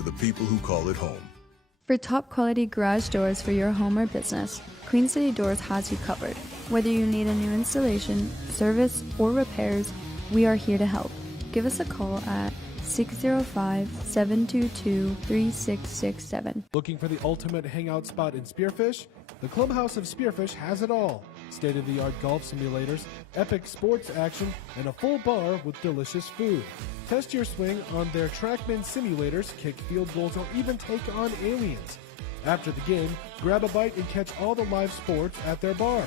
For the people who call it home. For top quality garage doors for your home or business, Queen City Doors has you covered. Whether you need a new installation, service, or repairs, we are here to help. Give us a call at 605-722-3667. Looking for the ultimate hangout spot in Spearfish? The Clubhouse of Spearfish has it all. State-of-the-art golf simulators, epic sports action, and a full bar with delicious food. Test your swing on their TrackMan simulators, kick field goals, or even take on aliens. After the game, grab a bite and catch all the live sports at their bar.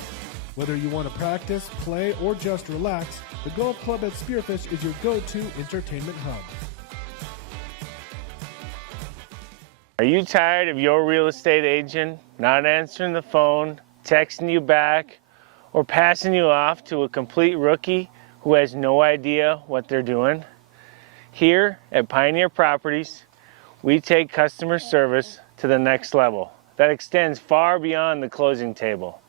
Whether you want to practice, play, or just relax, the Golf Club at Spearfish is your go-to entertainment hub. Are you tired of your real estate agent not answering the phone, texting you back, or passing you off to a complete rookie who has no idea what they're doing? Here at Pioneer Properties, we take customer service to the next level that extends far beyond the closing table.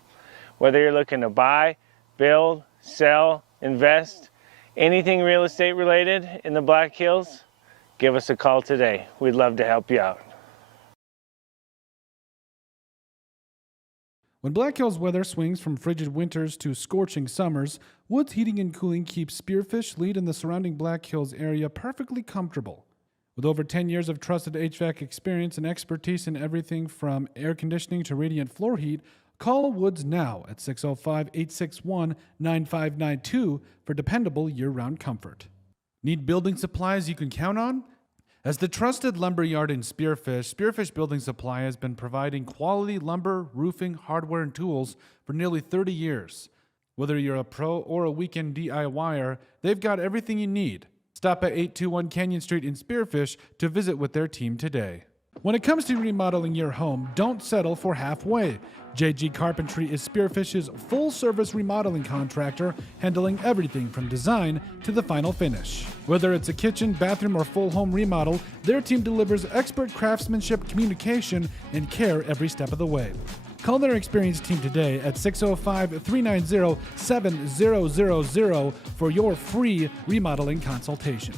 Whether you're looking to buy, build, sell, invest, anything real estate related in the Black Hills, give us a call today. We'd love to help you out. When Black Hills weather swings from frigid winters to scorching summers, Woods Heating and Cooling keeps Spearfish, Lead, and the surrounding Black Hills area perfectly comfortable. With over 10 years of trusted HVAC experience and expertise in everything from air conditioning to radiant floor heat, call Woods now at 605-861-9592 for dependable year-round comfort. Need building supplies you can count on? As the trusted lumber yard in Spearfish, Spearfish Building Supply has been providing quality lumber, roofing, hardware, and tools for nearly 30 years. Whether you're a pro or a weekend DIYer, they've got everything you need. Stop at 821 Canyon Street in Spearfish to visit with their team today. When it comes to remodeling your home, don't settle for halfway. JG Carpentry is Spearfish's full-service remodeling contractor, handling everything from design to the final finish. Whether it's a kitchen, bathroom, or full home remodel, their team delivers expert craftsmanship, communication, and care every step of the way. Call their experienced team today at 605-390-7000 for your free remodeling consultation.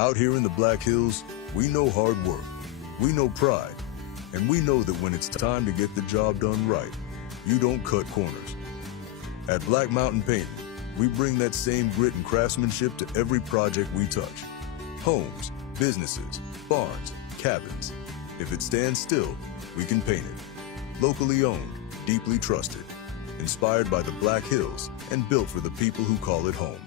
Out here in the Black Hills, we know hard work, we know pride, and we know that when it's time to get the job done right, you don't cut corners. At Black Mountain Painting, we bring that same grit and craftsmanship to every project we touch. Homes, businesses, barns, cabins. If it stands still, we can paint it. Locally owned, deeply trusted, inspired by the Black Hills, and built for the people who call it home.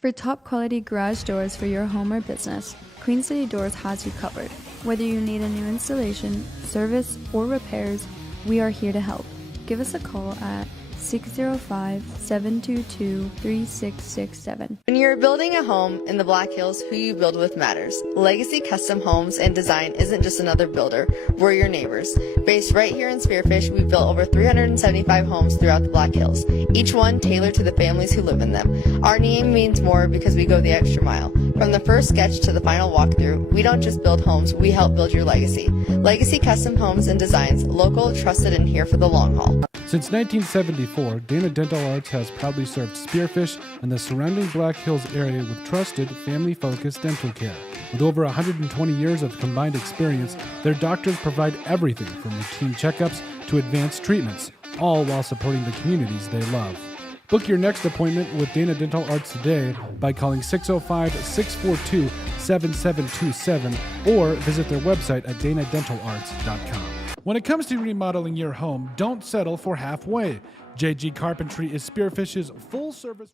For top quality garage doors for your home or business, Queen City Doors has you covered. Whether you need a new installation, service, or repairs, we are here to help. Give us a call at 605-722-3667. When you're building a home in the Black Hills, who you build with matters. Legacy Custom Homes and Design isn't just another builder, we're your neighbors. Based right here in Spearfish, we've built over 375 homes throughout the Black Hills, each one tailored to the families who live in them. Our name means more because we go the extra mile. From the first sketch to the final walkthrough, we don't just build homes, we help build your legacy. Legacy Custom Homes and Designs, local, trusted, and here for the long haul. Since 1974, Dana Dental Arts has proudly served Spearfish and the surrounding Black Hills area with trusted, family-focused dental care. With over 120 years of combined experience, their doctors provide everything from routine checkups to advanced treatments, all while supporting the communities they love. Book your next appointment with Dana Dental Arts today by calling 605-642-7727 or visit their website at danadentalarts.com. When it comes to remodeling your home, don't settle for halfway. JG Carpentry is Spearfish's full-service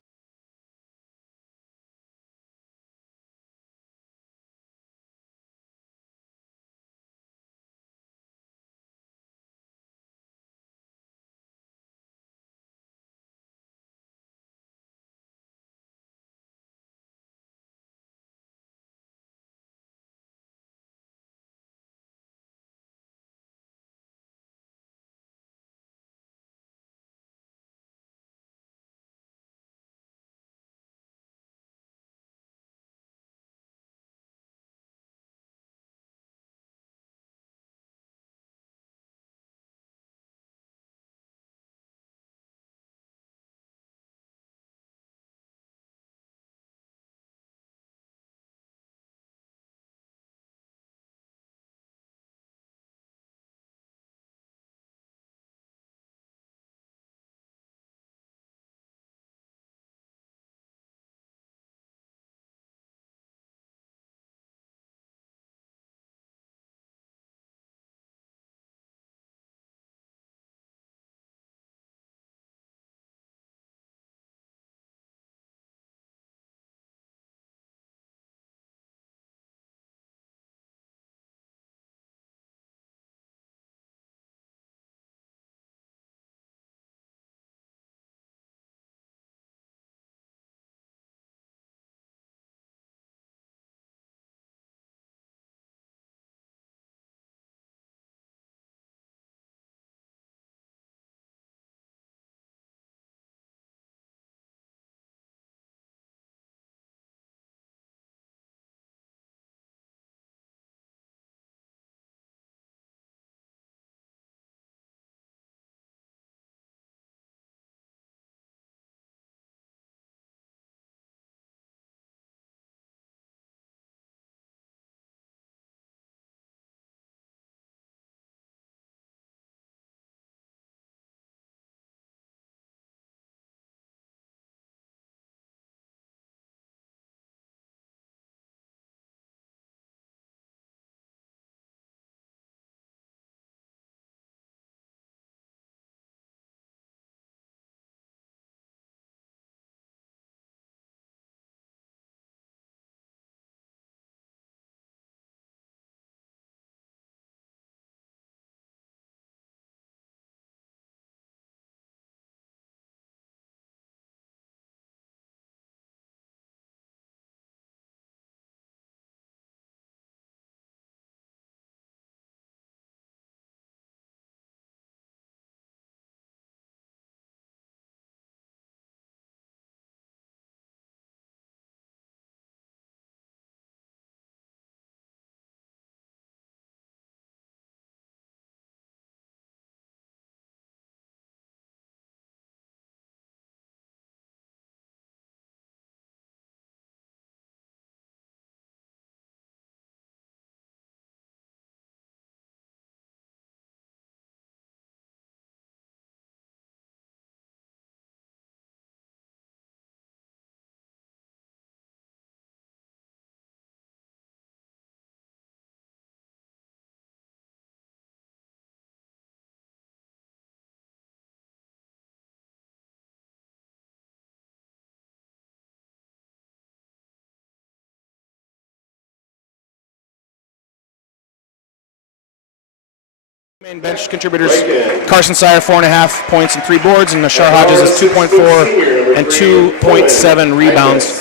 Main bench contributors, Carson Sire, 4.5 points and 3 boards, and Ashar Hodges is 2.4 and 2.7 rebounds.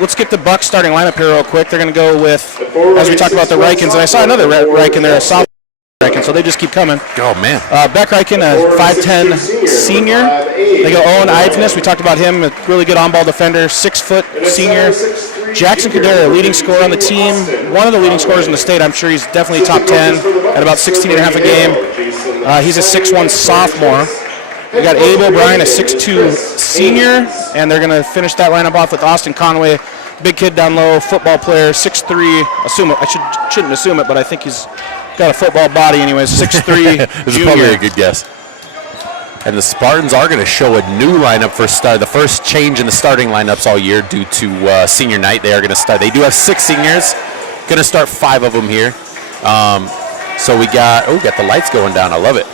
Let's get the Bucks starting lineup here real quick. They're going to go with, as we talked about the Rikens, and I saw another Riken there, a sophomore Riken, so they just keep coming. Oh, man. Beck Riken, a 5'10 senior. They go Owen Idness. We talked about him, a really good on-ball defender, 6-foot senior. Jackson Kadera, leading scorer on the team, one of the leading scorers in the state. I'm sure he's definitely top 10 at about 16 and a half a game. He's a 6'1 sophomore. We got Abe O'Brien, a 6'2 senior, and they're going to finish that lineup off with Austin Conway, big kid down low, football player, 6'3. Shouldn't assume it, but I think he's got a football body anyways, 6'3 This is probably a good guess. And the Spartans are going to show a new lineup for the first change in the starting lineups all year due to senior night. They are going to start. They do have 6 seniors. Going to start 5 of them here. So we got the lights going down. I love it.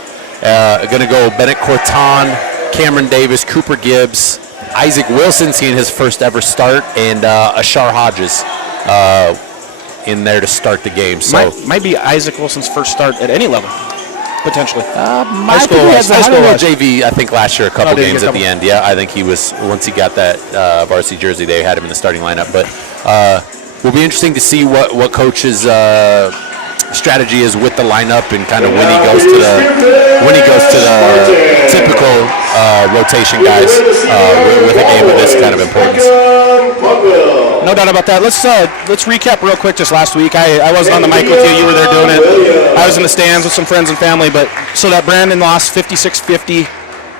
Going to go Bennett Corton, Cameron Davis, Cooper Gibbs, Isaac Wilson seeing his first ever start, and Ashar Hodges in there to start the game. So might be Isaac Wilson's first start at any level. Potentially. High school JV, I think last year a couple games at the end. Yeah, I think he was, once he got that varsity jersey, they had him in the starting lineup. But will be interesting to see what coach's strategy is with the lineup and kind of when he goes to the typical rotation guys with a game of this kind of importance. No doubt about that. Let's recap real quick just last week. I wasn't on the mic with you. You were there doing it. I was in the stands with some friends and family. But so that Brandon lost 56-50.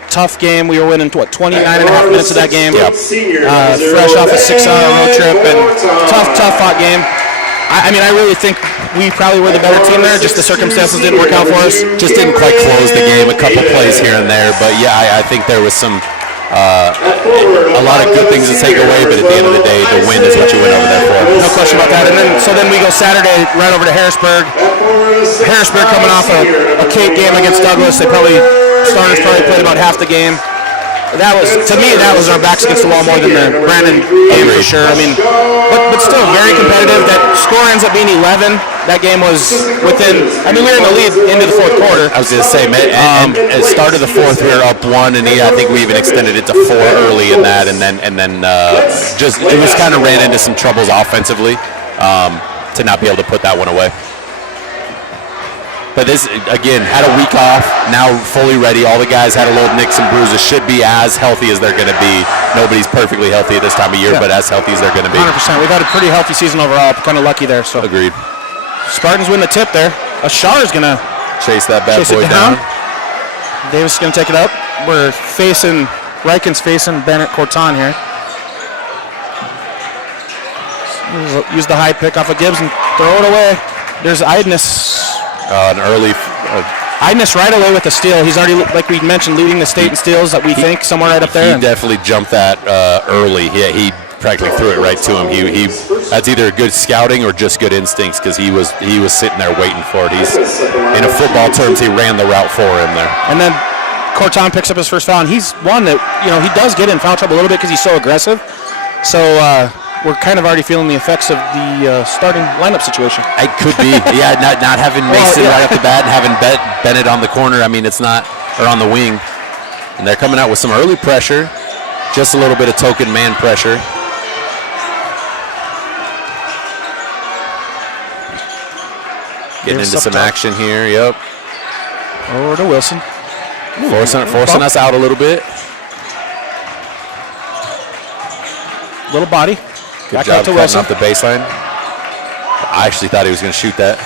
Tough game. We were winning, 29 and a half minutes of that game. Yep. Fresh off a 6-hour road trip and tough fought game. I mean, I really think we probably were the better team there. Just the circumstances didn't work out for us. Just didn't quite close the game. A couple plays here and there. But yeah, I think there was some a lot of good things to take away, but at the end of the day, the win is what you went over there for. No question about that. And then we go Saturday right over to Harrisburg. Harrisburg coming off a Cape game against Douglas. Starters played about half the game. To me, that was our backs against the wall more than the Brandon game for sure. I mean, but still very competitive. That score ends up being 11. That game was within. I mean, we were in the lead into the fourth quarter. I was going to say, and at the start of the fourth, we were up 1, and I think we even extended it to 4 early in that, and then just it was kind of ran into some troubles offensively to not be able to put that one away. But this, again, had a week off, now fully ready. All the guys had a little nicks and bruises, should be as healthy as they're going to be. Nobody's perfectly healthy at this time of year, but as healthy as they're going to be. 100%. We've had a pretty healthy season overall. Kind of lucky there. So agreed. Spartans win the tip there. Ashar is going to chase that bad boy down. Davis is going to take it up. Riken's facing Bennett Corton here. Use the high pick off of Gibbs and throw it away. There's Idness. An early Idness right away with the steal. He's already, like we mentioned, leading the state in steals that we think somewhere right up there. He definitely jumped that early. He practically threw it right to him. He that's either good scouting or just good instincts because he was sitting there waiting for it. He's in a football terms, he ran the route for him there. And then Corton picks up his first foul, and he's one that he does get in foul trouble a little bit because he's so aggressive. So we're kind of already feeling the effects of the starting lineup situation. It could be, yeah. Not having Mason right off the bat and having Bennett on the corner. I mean, it's not, or on the wing, and they're coming out with some early pressure, just a little bit of token man pressure. Getting into some action here. Yep. Over to Wilson. Forcing us out a little bit. Little body. Good job cutting off the baseline. I actually thought he was going to shoot that.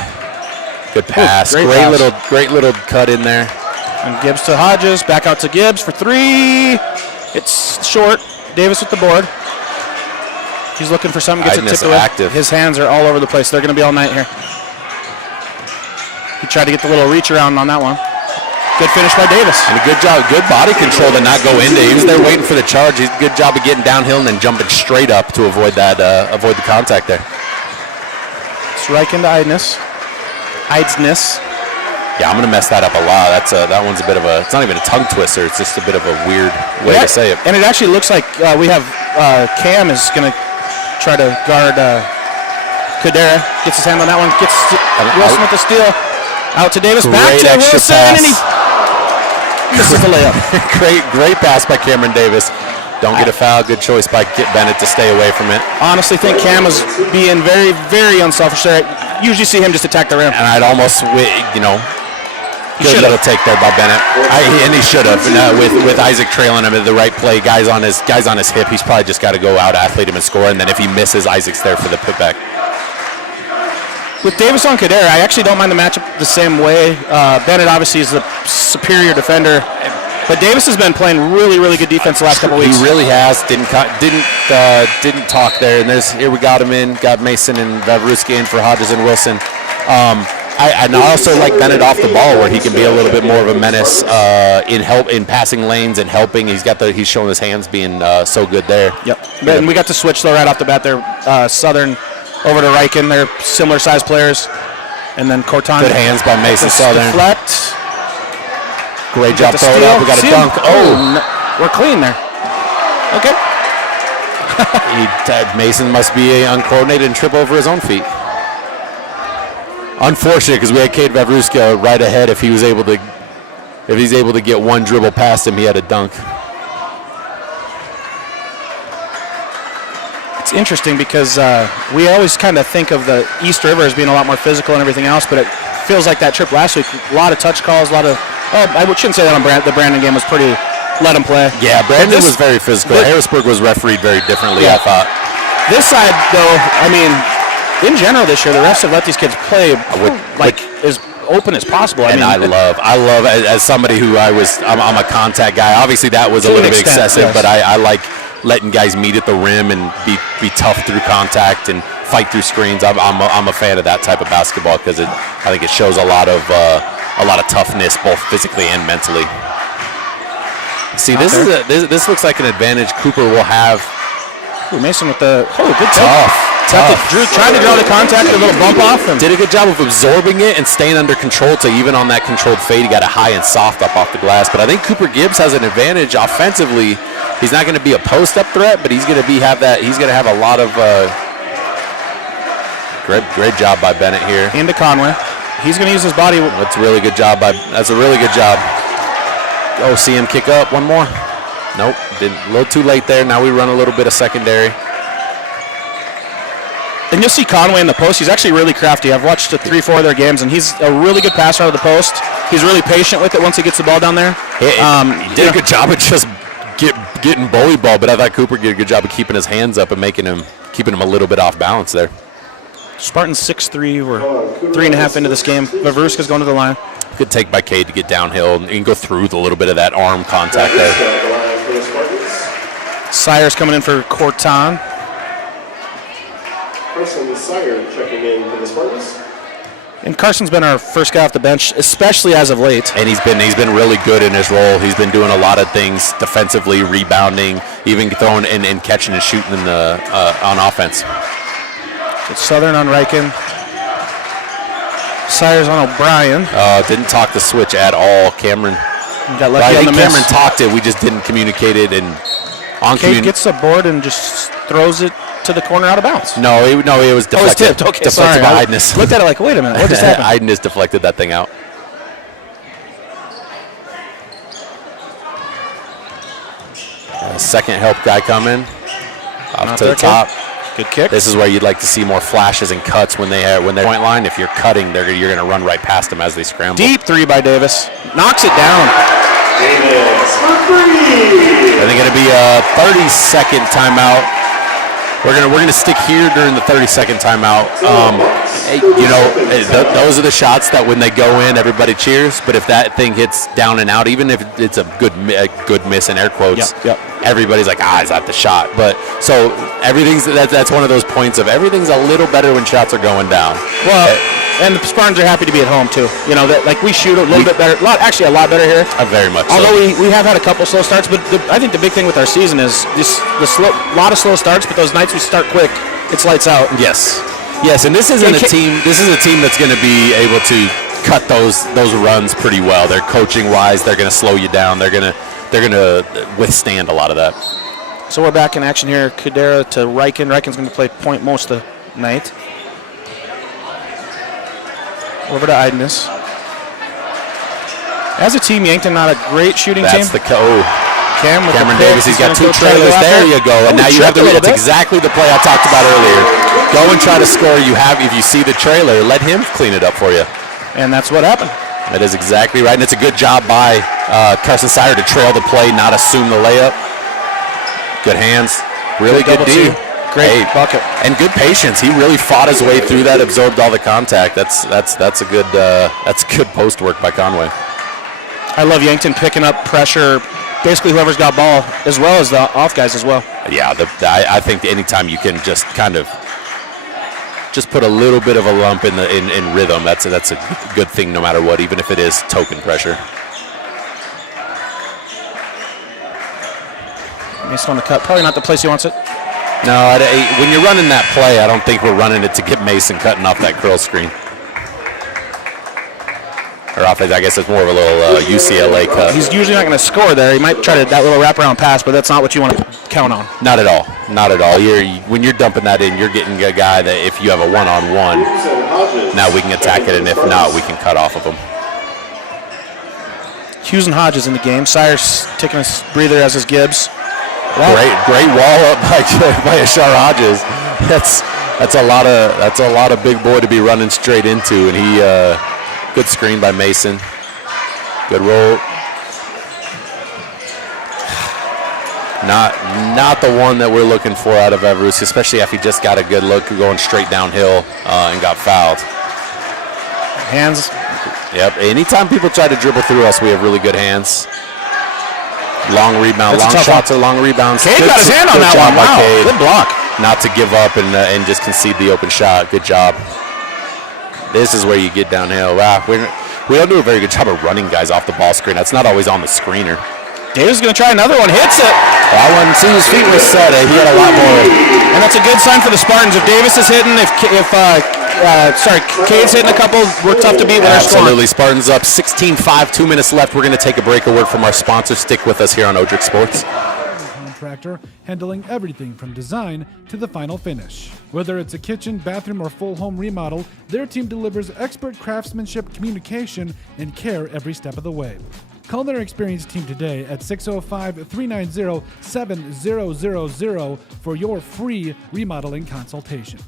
Good pass. Great little cut in there. And Gibbs to Hodges. Back out to Gibbs for 3. It's short. Davis with the board. He's looking for something. Gets it tipped away. Active. His hands are all over the place. They're going to be all night here. He tried to get the little reach around on that one. Good finish by Davis. And a good job, good body control to not go into. He was there waiting for the charge. He's good job of getting downhill and then jumping straight up to avoid that, avoid the contact there. Strike into Idness. Yeah, I'm gonna mess that up a lot. That one's a bit of a. It's not even a tongue twister. It's just a bit of a weird way to say it. And it actually looks like we have Cam is gonna try to guard Kadera. Gets his hand on that one. Gets Wilson with the steal. Out to Davis. Great Back to extra Wilson. pass. And he misses the layup. Great pass by Cameron Davis. Don't get a foul. Good choice by Kit Bennett to stay away from it. Honestly think Cam was being very, very unselfish there. Usually see him just attack the rim. And I'd almost, good little take there by Bennett. And he should have. With Isaac trailing him at the right play, guys on his hip, he's probably just got to go out, athlete him, and score. And then if he misses, Isaac's there for the putback. With Davis on Kadera, I actually don't mind the matchup the same way. Bennett obviously is the superior defender, but Davis has been playing really, really good defense the last couple weeks. He really has. Didn't talk there. And here we got him in. Got Mason and Vavruski in for Hodges and Wilson. I also like Bennett off the ball, where he can be a little bit more of a menace in passing lanes and helping. He's showing his hands being so good there. Yep. And we got to switch though right off the bat there. Southern over to Riken. They're similar sized players. And then Corton. Good hands by Mason Southern. Deflect. Great job throwing up. We got a dunk. We're clean there. Okay. Mason must be uncoordinated and trip over his own feet. Unfortunate, because we had Cade Vavruska right ahead. If he's able to get one dribble past him, he had a dunk. It's interesting because we always kind of think of the East River as being a lot more physical and everything else, but it feels like that trip last week, a lot of touch calls, a lot of. Oh, I shouldn't say that on the Brandon game was pretty. Let him play. Yeah, Brandon was very physical. Harrisburg was refereed very differently, I thought. This side, though, I mean, in general this year, the refs have let these kids play as open as possible. I love as somebody who I'm a contact guy. Obviously, that was a little bit excessive, but I like letting guys meet at the rim and be tough through contact and fight through screens. I'm a fan of that type of basketball because I think it shows a lot of toughness, both physically and mentally. See, this looks like an advantage Cooper will have. Ooh, Mason with the good tough. Tried to draw the contact, a little bump off. And did a good job of absorbing it and staying under control to even on that controlled fade. He got a high and soft up off the glass. But I think Cooper Gibbs has an advantage offensively. He's not going to be a post-up threat, but he's going to have a lot of great job by Bennett here. Into Conway. He's going to use his body. That's a really good job. That's a really good job. Oh, see him kick up. One more. Nope. A little too late there. Now we run a little bit of secondary. And you'll see Conway in the post. He's actually really crafty. I've watched 3-4 of their games, and he's a really good passer out of the post. He's really patient with it once he gets the ball down there. He did a good job of just getting bully ball, but I thought Cooper did a good job of keeping his hands up and keeping him a little bit off balance there. Spartans 6-3. We're 3.5 into this game. Vavruska's going to the line. Good take by Cade to get downhill and go through with a little bit of that arm contact there. Sire's coming in for Corton. Carson Sire checking in for the Spartans. And Carson's been our first guy off the bench, especially as of late. And he's been really good in his role. He's been doing a lot of things defensively, rebounding, even throwing and catching and shooting on offense. It's Southern on Riken. Sire's on O'Brien. Didn't talk the switch at all. Cameron. Got lucky on the miss. Cameron talked it. We just didn't communicate it. Kate gets the board and just throws it to the corner out of bounds. No, it was deflected. Oh, it's tipped. Okay, deflected by Idness. Looked at it like, wait a minute, what just happened? Idness deflected that thing out. Second help guy coming up to the top. Good kick. This is where you'd like to see more flashes and cuts when they're point line. If you're cutting, you're going to run right past them as they scramble. Deep three by Davis. Knocks it down. Davis for three. I think it'll be a 30-second timeout. We're gonna stick here during the 30-second timeout. Those are the shots that when they go in, everybody cheers. But if that thing hits down and out, even if it's a good miss in air quotes, everybody's like, is that the shot? But so that's one of those points of everything's a little better when shots are going down. Well, and the Spartans are happy to be at home too. You know that we shoot a little bit better, a lot better here. Very much. Although we have had a couple slow starts, but I think the big thing with our season is lot of slow starts. But those nights we start quick, it's lights out. Yes, and this isn't a team. This is a team that's going to be able to cut those runs pretty well. They're coaching wise. They're going to slow you down. They're going to withstand a lot of that. So we're back in action here. Kadera to Riken. Riken's going to play point most of the night. Over to Idness. As a team, Yankton not a great shooting team. That's the Cameron Davis, he's got 2 trailers. There you go. And now you have to read. It's exactly the play I talked about earlier. Go and try to score. If you see the trailer, let him clean it up for you. And that's what happened. That is exactly right. And it's a good job by Carson Sire to trail the play, not assume the layup. Good hands. Really good D. Great bucket. And good patience. He really fought his way through that, absorbed all the contact. That's a good post work by Conway. I love Yankton picking up pressure, basically whoever's got ball, as well as the off guys as well. Yeah, I think anytime you can just kind of just put a little bit of a lump in rhythm, that's a good thing no matter what, even if it is token pressure. Mason on the cut, probably not the place he wants it. No, when you're running that play, I don't think we're running it to get Mason cutting off that curl screen. Or off, I guess it's more of a little UCLA cut. He's usually not going to score there. He might try that little wraparound pass, but that's not what you want to count on. Not at all. Not at all. When you're dumping that in, you're getting a guy that if you have a one-on-one, now we can attack it, and if not, we can cut off of him. Hughes and Hodges in the game. Sire's taking a breather as is Gibbs. Wow. Great wall up by Ashar Hodges. That's a lot of big boy to be running straight into, and he good screen by Mason. Good roll. Not the one that we're looking for out of Everus, especially if he just got a good look going straight downhill and got fouled. Hands. Yep. Anytime people try to dribble through us, we have really good hands. Long rebound, long shots or long rebounds. Cade got his hand on that one. Wow, good block. Not to give up and just concede the open shot. Good job. This is where you get downhill. Wow, we don't do a very good job of running guys off the ball screen. That's not always on the screener. Davis is going to try another one. Hits it. That one, as soon as his feet were set, he had a lot more. And that's a good sign for the Spartans. If Davis is hitting, Cade's hitting a couple, we're tough to beat when they're scoring. Absolutely. Spartans up 16-5, 2 minutes left. We're going to take a break. A word from our sponsor. Stick with us here on Odrick Sports. Contractor handling everything from design to the final finish. Whether it's a kitchen, bathroom, or full home remodel, their team delivers expert craftsmanship, communication, and care every step of the way. Call their experienced team today at 605-390-7000 for your free remodeling consultation.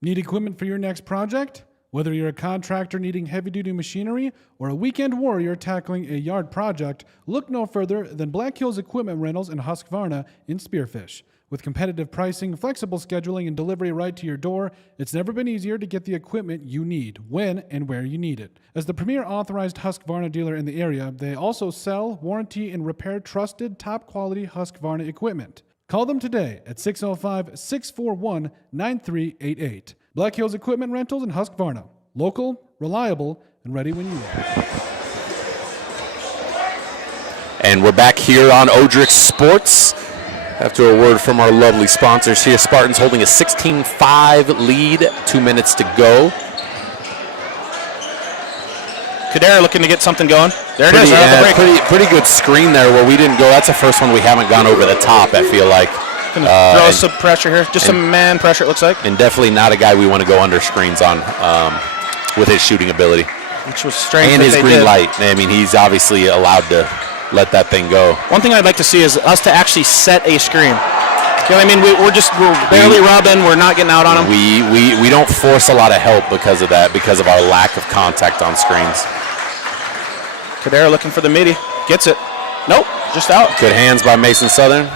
Need equipment for your next project? Whether you're a contractor needing heavy-duty machinery or a weekend warrior tackling a yard project, look no further than Black Hills Equipment Rentals in Husqvarna in Spearfish. With competitive pricing, flexible scheduling, and delivery right to your door, it's never been easier to get the equipment you need, when and where you need it. As the premier authorized Husqvarna dealer in the area, they also sell, warranty, and repair trusted, top-quality Husqvarna equipment. Call them today at 605-641-9388. Black Hills Equipment Rentals in Husqvarna. Local, reliable, and ready when you are. And we're back here on Odrick Sports. After a word from our lovely sponsors here, Spartans holding a 16-5 lead, 2 minutes to go. Kadera looking to get something going. There it is. Pretty good screen there where we didn't go. That's the first one we haven't gone over the top, I feel like. Throw some pressure here. Just some man pressure, it looks like. And definitely not a guy we want to go under screens on with his shooting ability. Which was strange. And his green light. I mean, he's obviously allowed to let that thing go. One thing I'd like to see is us to actually set a screen. You know what I mean? We're barely rubbing. We're not getting out on them. We don't force a lot of help because of that, because of our lack of contact on screens. Kadera looking for the midi. Gets it. Nope, just out. Good hands by Mason Southern.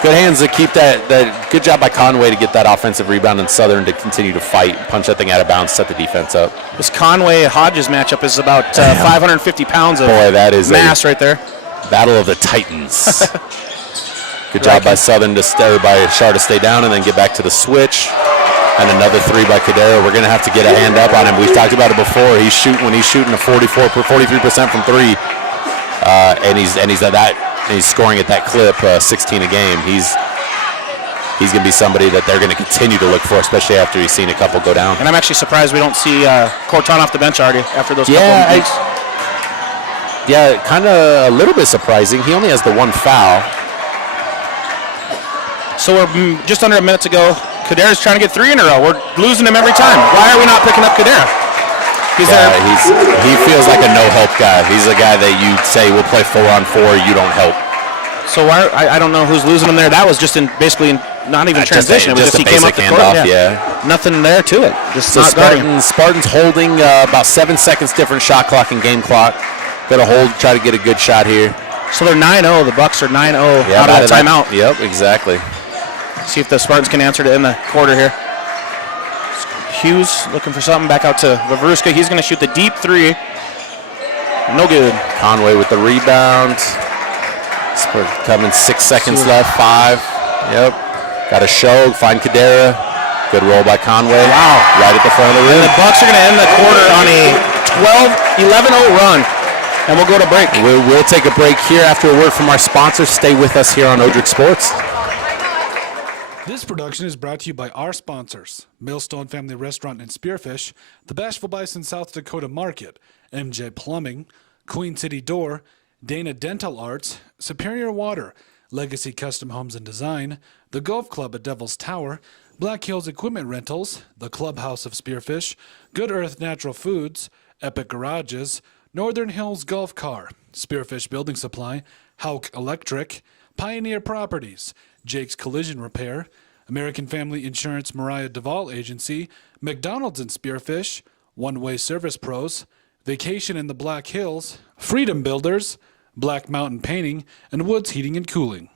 Good hands to keep that. Good job by Conway to get that offensive rebound, and Southern to continue to fight, punch that thing out of bounds, set the defense up. This Conway-Hodges matchup is about 550 pounds of mass right there. Battle of the Titans. Good job by Southern by Shar to stay down and then get back to the switch. And another three by Kadera. We're going to have to get a hand up on him. We've talked about it before. When he's shooting a 43% from three, and he's at that. And he's scoring at that clip, 16 a game. He's going to be somebody that they're going to continue to look for, especially after he's seen a couple go down. And I'm actually surprised we don't see Corton off the bench already after those couple of weeks. Yeah, kind of a little bit surprising. He only has the one foul. So we're just under a minute to go. Kadera's trying to get 3 in a row. We're losing him every time. Why are we not picking up Kadera? He feels like a no-help guy. He's a guy that you say will play 4-on-4, you don't help. So I don't know who's losing him there. That was just basically not even transition. It was just he came up the court. Yeah. Nothing there to it. Just so not guarding. Spartans holding about 7 seconds different shot clock and game clock. Got to hold, try to get a good shot here. So they're 9-0. The Bucks are 9-0 out of that timeout. Yep, exactly. See if the Spartans can answer it in the quarter here. Hughes looking for something. Back out to Vavruska. He's going to shoot the deep 3. No good. Conway with the rebound. Coming 6 seconds left. 5. Yep. Got a show. Find Kadera. Good roll by Conway. Wow. Right at the front of the rim. And the Bucks are going to end the quarter on a 11-0 run. And we'll go to break. We'll take a break here after a word from our sponsors. Stay with us here on Odrick Sports. This production is brought to you by our sponsors: Millstone Family Restaurant in Spearfish, the Bashful Bison South Dakota Market, MJ Plumbing, Queen City Door, Dana Dental Arts, Superior Water, Legacy Custom Homes and Design, the Golf Club at Devil's Tower, Black Hills Equipment Rentals, the Clubhouse of Spearfish, Good Earth Natural Foods, Epic Garages, Northern Hills Golf Car, Spearfish Building Supply, Hauk Electric, Pioneer Properties, Jake's Collision Repair, American Family Insurance Mariah Duvall Agency, McDonald's in Spearfish, One Way Service Pros, Vacation in the Black Hills, Freedom Builders, Black Mountain Painting, and Woods Heating and Cooling.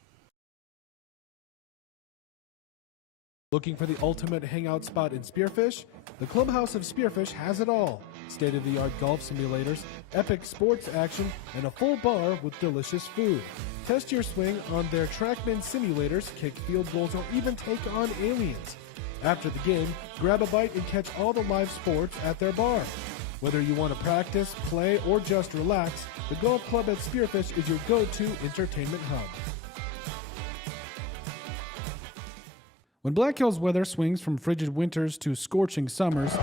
Looking for the ultimate hangout spot in Spearfish? The Clubhouse of Spearfish has it all. State-of-the-art golf simulators, epic sports action, and a full bar with delicious food. Test your swing on their TrackMan simulators, kick field goals, or even take on aliens. After the game, grab a bite and catch all the live sports at their bar. Whether you want to practice, play, or just relax, the Golf Club at Spearfish is your go-to entertainment hub. When Black Hills weather swings from frigid winters to scorching summers.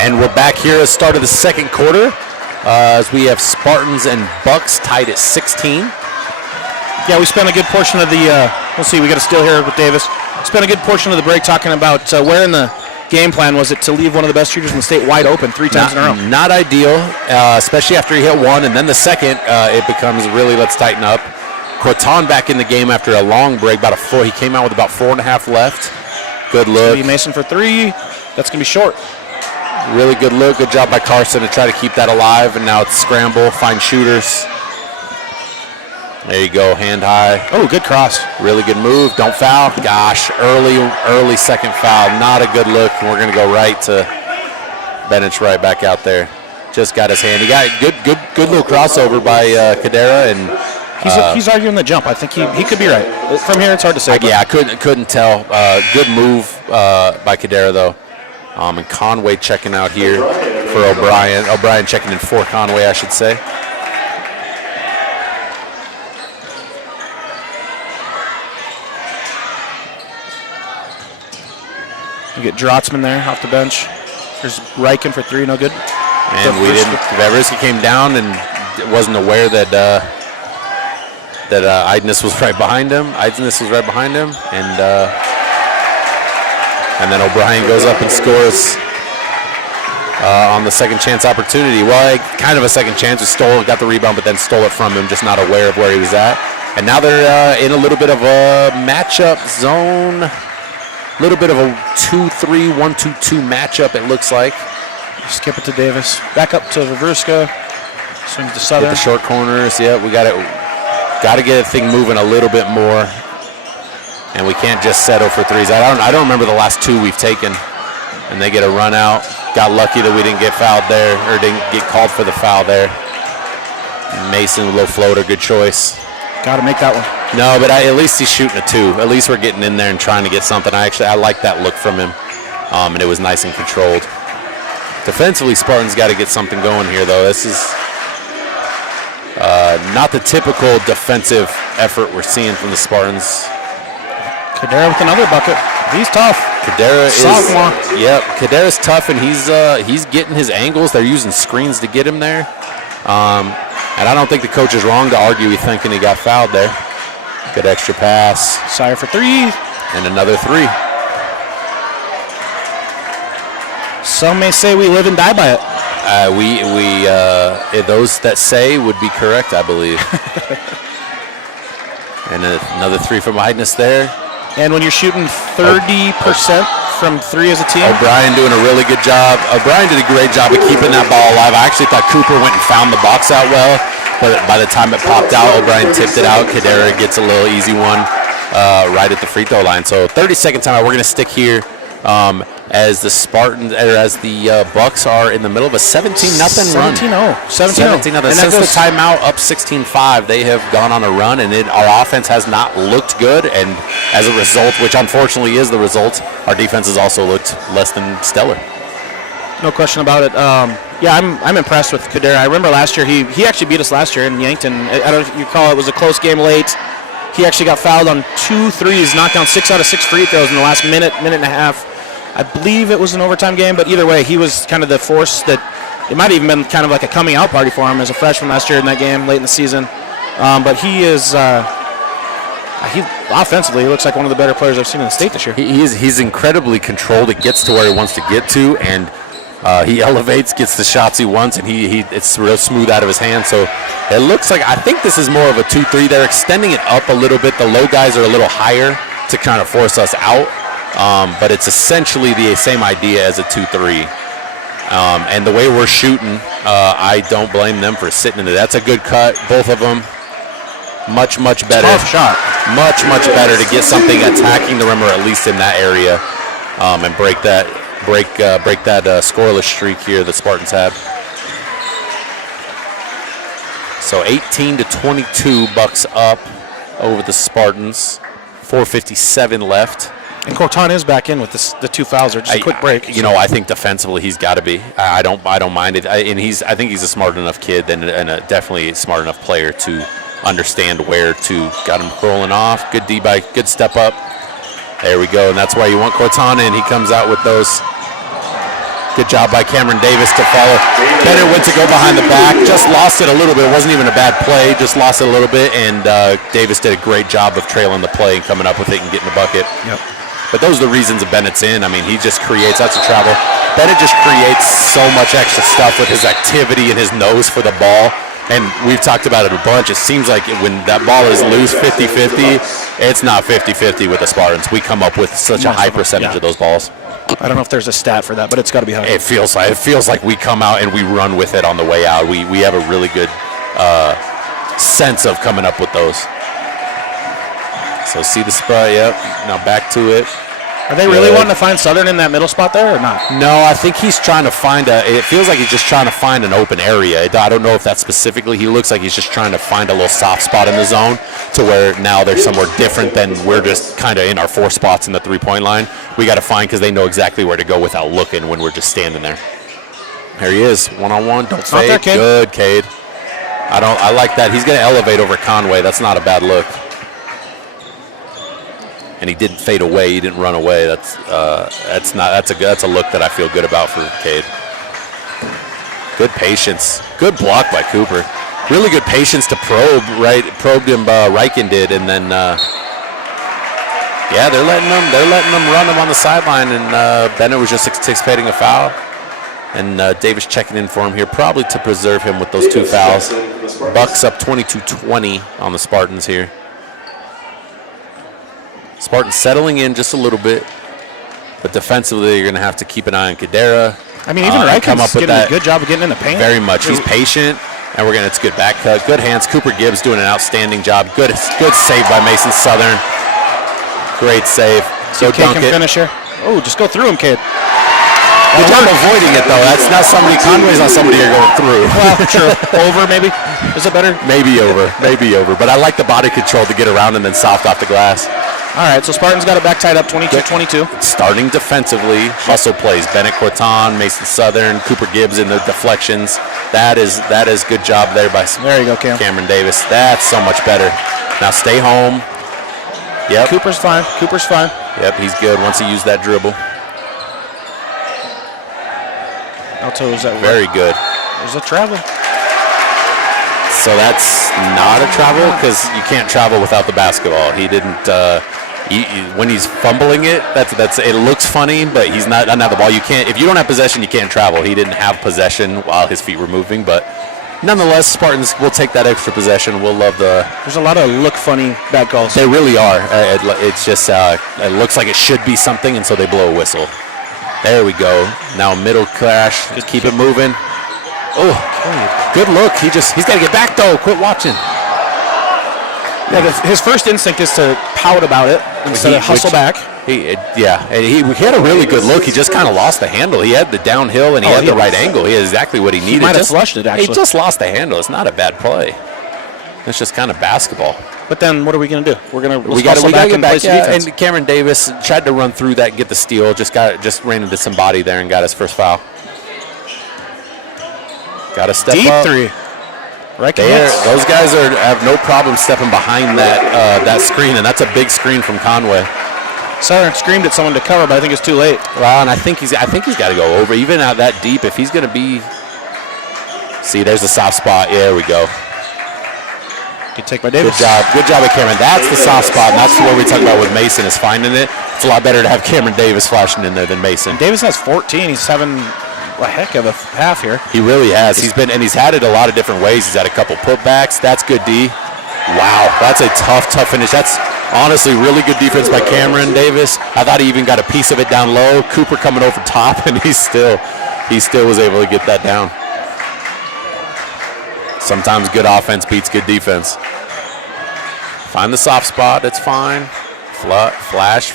And we're back here at the start of the second quarter as we have Spartans and Bucks tied at 16. Yeah, we spent a good portion of the, we'll see, we got a steal here with Davis. Spent a good portion of the break talking about where in the game plan was it to leave one of the best shooters in the state wide open 3 times in a row. Not ideal, especially after he hit one, and then the second, it becomes really let's tighten up. Corton back in the game after a long break, about a 4. He came out with about 4.5 left. Good look. Mason for 3. That's going to be short. Really good look. Good job by Carson to try to keep that alive. And now it's scramble, find shooters. There you go, hand high. Oh, good cross. Really good move. Don't foul. Gosh, early second foul. Not a good look. And we're going to go right to Bennett right back out there. Just got his hand. He got good little crossover by Kadera, and he's arguing the jump. I think he could be right. From here, it's hard to say. I couldn't tell. Good move by Kadera though. And Conway checking out here for O'Brien. O'Brien checking in for Conway, I should say. You get Drotzman there off the bench. There's Riken for 3, no good. And we didn't. Vavriska came down and wasn't aware that Idness was right behind him. And then O'Brien goes up and scores on the second chance opportunity. Well, kind of a second chance. Got the rebound, but then stole it from him, just not aware of where he was at. And now they're in a little bit of a matchup zone. A little bit of a 2-3, 1-2-2 matchup, it looks like. Skip it to Davis. Back up to Vavruska. Swings to Southern. Get the short corners. Yeah, we got to get the thing moving a little bit more. And we can't just settle for threes. I don't remember the last 2 we've taken. And they get a run out. Got lucky that we didn't get fouled there, or didn't get called for the foul there. Mason, low floater, good choice. Got to make that one. No, but at least he's shooting a 2. At least we're getting in there and trying to get something. I like that look from him. And it was nice and controlled. Defensively, Spartans got to get something going here, though. This is not the typical defensive effort we're seeing from the Spartans. Kadera with another bucket. He's tough. Kadera is sophomore. Yep, Kadera's tough, and he's getting his angles. They're using screens to get him there. And I don't think the coach is wrong to argue he's thinking he got fouled there. Good extra pass. Sire for 3. And another 3. Some may say we live and die by it. Those that say would be correct, I believe. And another 3 from Idness there. And when you're shooting 30% from 3 as a team. O'Brien doing a really good job. O'Brien did a great job of keeping that ball alive. I actually thought Cooper went and found the box out well, but by the time it popped out, O'Brien tipped it out. Kadera gets a little easy one right at the free throw line. So 30-second timeout. We're going to stick here as the Spartans, or as the Bucks are in the middle of a 17-0 run. 17-0. 17-0. Since the timeout, up 16-5, they have gone on a run, and our offense has not looked good. And as a result, which unfortunately is the result, our defense has also looked less than stellar. No question about it. Yeah, I'm impressed with Kadera. I remember last year, he actually beat us last year in Yankton. I don't know if you recall, it was a close game late. He actually got fouled on 2 threes, knocked down 6 out of 6 free throws in the last minute and a half. I believe it was an overtime game, but either way, he was kind of the force that it might have even been kind of like a coming out party for him as a freshman last year in that game late in the season. But he is, he offensively, he looks like one of the better players I've seen in the state this year. He's incredibly controlled. It gets to where he wants to get to, and he elevates, gets the shots he wants, and it's real smooth out of his hand. So it looks like, I think this is more of a 2-3. They're extending it up a little bit. The low guys are a little higher to kind of force us out. But it's essentially the same idea as a 2-3. And the way we're shooting, I don't blame them for sitting in it. That's a good cut, both of them. Much better. Tough shot. Much better to get something attacking the rim, or at least in that area, and break that scoreless streak here the Spartans have. So 18-22, Bucks up over the Spartans. 4:57 left. And Corton is back in with the 2 fouls, or just a quick break. I think defensively he's got to be. I don't mind it. I think he's a smart enough kid and a definitely smart enough player to understand where to. Got him rolling off. Good good step up. There we go, and that's why you want Cortana, and he comes out with those. Good job by Cameron Davis to follow. Bennett went to go behind the back, just lost it a little bit. It wasn't even a bad play, just lost it a little bit, and Davis did a great job of trailing the play and coming up with it and getting the bucket. Yep. But those are the reasons that Bennett's in. I mean, he just creates, that's a travel. Bennett just creates so much extra stuff with his activity and his nose for the ball. And we've talked about it a bunch. It seems like when that ball is loose 50-50, it's not 50-50 with the Spartans. We come up with such a high percentage of those balls. I don't know if there's a stat for that, but it's got to be high. It feels like we come out and we run with it on the way out. We have a really good sense of coming up with those. So see the spot, yep. Now back to it. Are they really wanting to find Southern in that middle spot there or not? No, I think he's trying to find it feels like he's just trying to find an open area. I don't know if that's specifically. He looks like he's just trying to find a little soft spot in the zone to where now they're somewhere different than we're just kind of in our 4 spots in the 3-point line. We got to find, because they know exactly where to go without looking when we're just standing there. There he is, one-on-one. Don't fade. There, Cade. Good, Cade. I like that. He's going to elevate over Conway. That's not a bad look. And he didn't fade away. He didn't run away. That's a look that I feel good about for Cade. Good patience. Good block by Cooper. Really good patience to probe. Right, probed him. Riken did, and then yeah, they're letting them run him on the sideline, and Bennett was just anticipating a foul. And Davis checking in for him here, probably to preserve him with those 2 fouls. Bucks up 22-20 on the Spartans here. Spartans settling in just a little bit, but defensively you're going to have to keep an eye on Kadera. I mean, even Riken's doing a good job of getting in the paint. Very much. He's patient, and it's a good back cut. Good hands. Cooper Gibbs doing an outstanding job. Good save by Mason Southern. Great save. So Kid can finish here. Oh, just go through him, Kid. Good job avoiding it, though. That's not somebody. Conway's not somebody you're going through. Well, sure. Over, maybe? Is it better? Maybe over. But I like the body control to get around and then soft off the glass. All right, so Spartans got it back tied up 22-22. Starting defensively, hustle plays. Bennett Corton, Mason Southern, Cooper Gibbs in the deflections. That is good job there by Cameron Davis. That's so much better. Now stay home. Yep. Cooper's fine. Yep, he's good once he used that dribble. Alto, is that very good? There's a travel. So that's not a travel because you can't travel without the basketball. He didn't. When he's fumbling it, that's it looks funny, but he's not doesn't have the ball. You can't if you don't have possession, you can't travel. He didn't have possession while his feet were moving, but nonetheless, Spartans will take that extra possession. We'll love the. There's a lot of look funny bad calls. They really are. It's just it looks like it should be something, and so they blow a whistle. There we go. Now middle crash. Just keep it moving. Oh, good look. He's got to get back though. Quit watching. Yeah, his first instinct is to pout about it instead of hustle back. He had a really good look. He just kind of lost the handle. He had the downhill and he had the right angle. He had exactly what he needed. He might have flushed it, actually. He just lost the handle. It's not a bad play. It's just kind of basketball. But then what are we going to do? We got to get back. Yeah, and Cameron Davis tried to run through that and get the steal. Just ran into somebody there and got his first foul. Got to step up. Deep three. Right. Those guys have no problem stepping behind that screen, and that's a big screen from Conway. Southern screamed at someone to cover, but I think it's too late. Well, and I think he's got to go over, even out that deep. If he's going to be, see, there's the soft spot. Yeah, there we go. Good take by Davis. Good job by Cameron. That's the soft spot, and that's what we talk about with Mason is finding it. It's a lot better to have Cameron Davis flashing in there than Mason. Davis has 14. He's having a heck of a half here. He really has. He's had it a lot of different ways. He's had a couple putbacks. That's good D. Wow, that's a tough finish. That's honestly really good defense by Cameron Davis. I thought he even got a piece of it down low. Cooper coming over top, and he still was able to get that down. Sometimes good offense beats good defense. Find the soft spot. It's fine. Flash.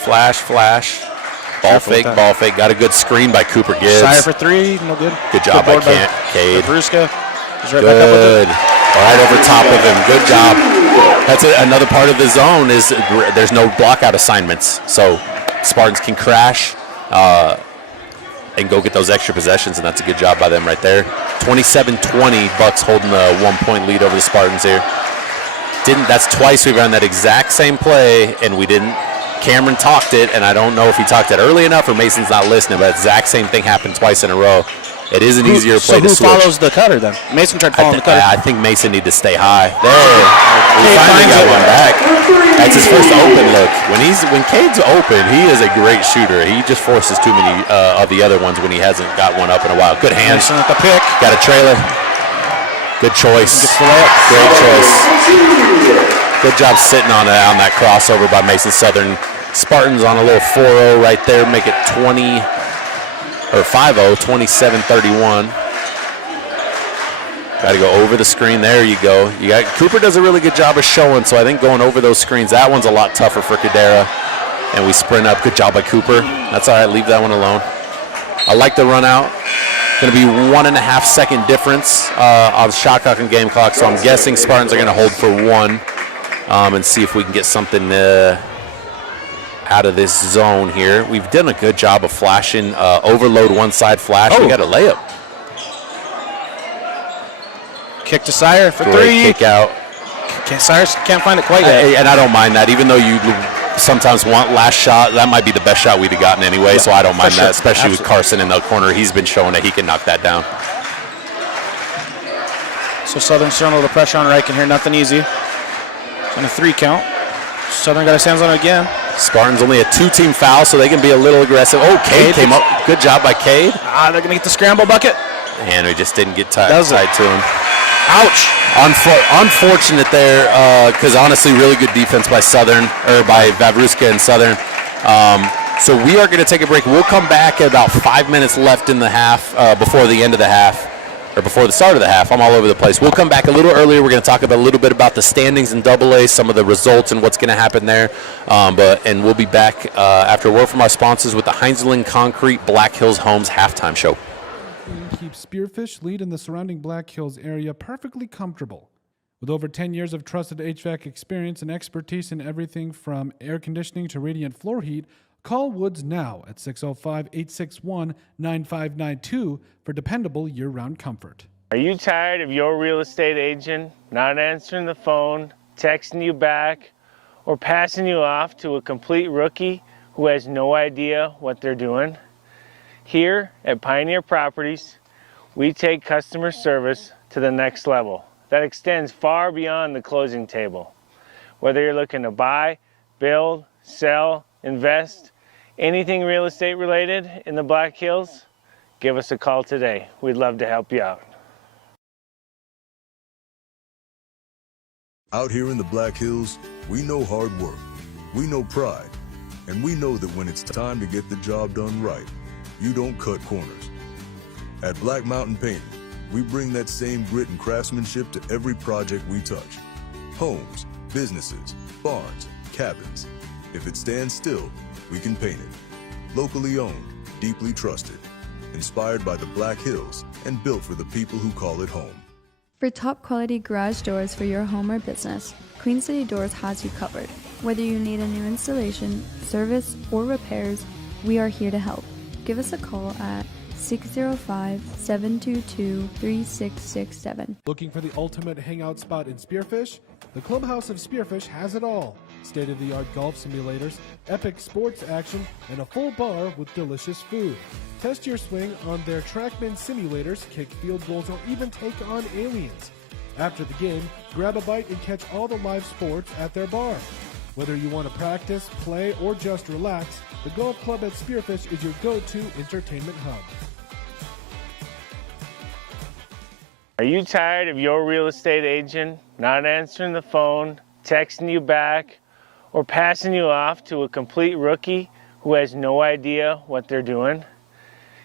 Ball fake. Got a good screen by Cooper Gibbs. Sire for three, no good. Good job by Cade. Brusca. He's right good. Back up with it. Right over top of him. Good job. That's another part of the zone is there's no blockout assignments. So Spartans can crash and go get those extra possessions, and that's a good job by them right there. 27-20, Bucks holding the 1-point lead over the Spartans here. That's twice we've run that exact same play, and we didn't. Cameron talked it, and I don't know if he talked it early enough or Mason's not listening, but the exact same thing happened twice in a row. It is an easier play to switch. So who follows the cutter then? Mason tried following the cutter. I think Mason needs to stay high. There. He finally got one back. That's his first open look. When Cade's open, he is a great shooter. He just forces too many of the other ones when he hasn't got one up in a while. Good hands. Mason at the pick. Got a trailer. Good choice. Gets the layup. Great choice. Good job sitting on that crossover by Mason Southern. Spartans on a little 4-0 right there, make it 5-0, 27-31. Got to go over the screen. There you go. Cooper does a really good job of showing, so I think going over those screens, that one's a lot tougher for Cadera. And we sprint up. Good job by Cooper. That's all right. Leave that one alone. I like the run out. Going to be 1.5 second difference on shot clock and game clock, so I'm guessing Spartans are going to hold for one and see if we can get something out of this zone here. We've done a good job of flashing. Overload one side flash. We got a layup. Kick to Sire for Great three. Kick out. Sire can't find it quite yet. And I don't mind that, even though you sometimes want last shot. That might be the best shot we'd have gotten anyway, so I don't mind that, especially with Carson in the corner. He's been showing that he can knock that down. So Southern's throwing a little pressure on Riken here. Nothing easy. It's on a 3 count. Southern got his hands on it again. Spartans only a 2-team foul, so they can be a little aggressive. Oh, Cade came up. Good job by Cade. They're going to get the scramble bucket. And we just didn't get tied to him. Ouch. Unfortunate there, because honestly, really good defense by by Vavruska and Southern. So we are going to take a break. We'll come back at about 5 minutes left in the half, before the end of the half. Or before the start of the half. I'm all over the place. We'll come back a little earlier. We're going to talk a little bit about the standings in AA, some of the results and what's going to happen there. And we'll be back after a word from our sponsors with the Heinzling Concrete Black Hills Homes halftime show. Keep Spearfish lead in the surrounding Black Hills area perfectly comfortable. With over 10 years of trusted HVAC experience and expertise in everything from air conditioning to radiant floor heat, call Woods now at 605-861-9592 for dependable year-round comfort. Are you tired of your real estate agent not answering the phone, texting you back, or passing you off to a complete rookie who has no idea what they're doing? Here at Pioneer Properties, we take customer service to the next level. that extends far beyond the closing table. Whether you're looking to buy, build, sell, invest, anything real estate related in the Black Hills, give us a call today. We'd love to help you out. Out here in the Black Hills, we know hard work, we know pride, and we know that when it's time to get the job done right, you don't cut corners. At Black Mountain Painting, we bring that same grit and craftsmanship to every project we touch. Homes, businesses, barns, cabins. If it stands still, we can paint it. Locally owned, deeply trusted, inspired by the Black Hills, and built for the people who call it home. For top quality garage doors for your home or business, Queen City Doors has you covered. Whether you need a new installation, service, or repairs, we are here to help. Give us a call at 605-722-3667. Looking for the ultimate hangout spot in Spearfish? The Clubhouse of Spearfish has it all. State-of-the-art golf simulators, epic sports action, and a full bar with delicious food. Test your swing on their TrackMan simulators, kick field goals, or even take on aliens. After the game, grab a bite and catch all the live sports at their bar. Whether you want to practice, play, or just relax, the golf club at Spearfish is your go-to entertainment hub. Are you tired of your real estate agent not answering the phone, texting you back, or passing you off to a complete rookie who has no idea what they're doing?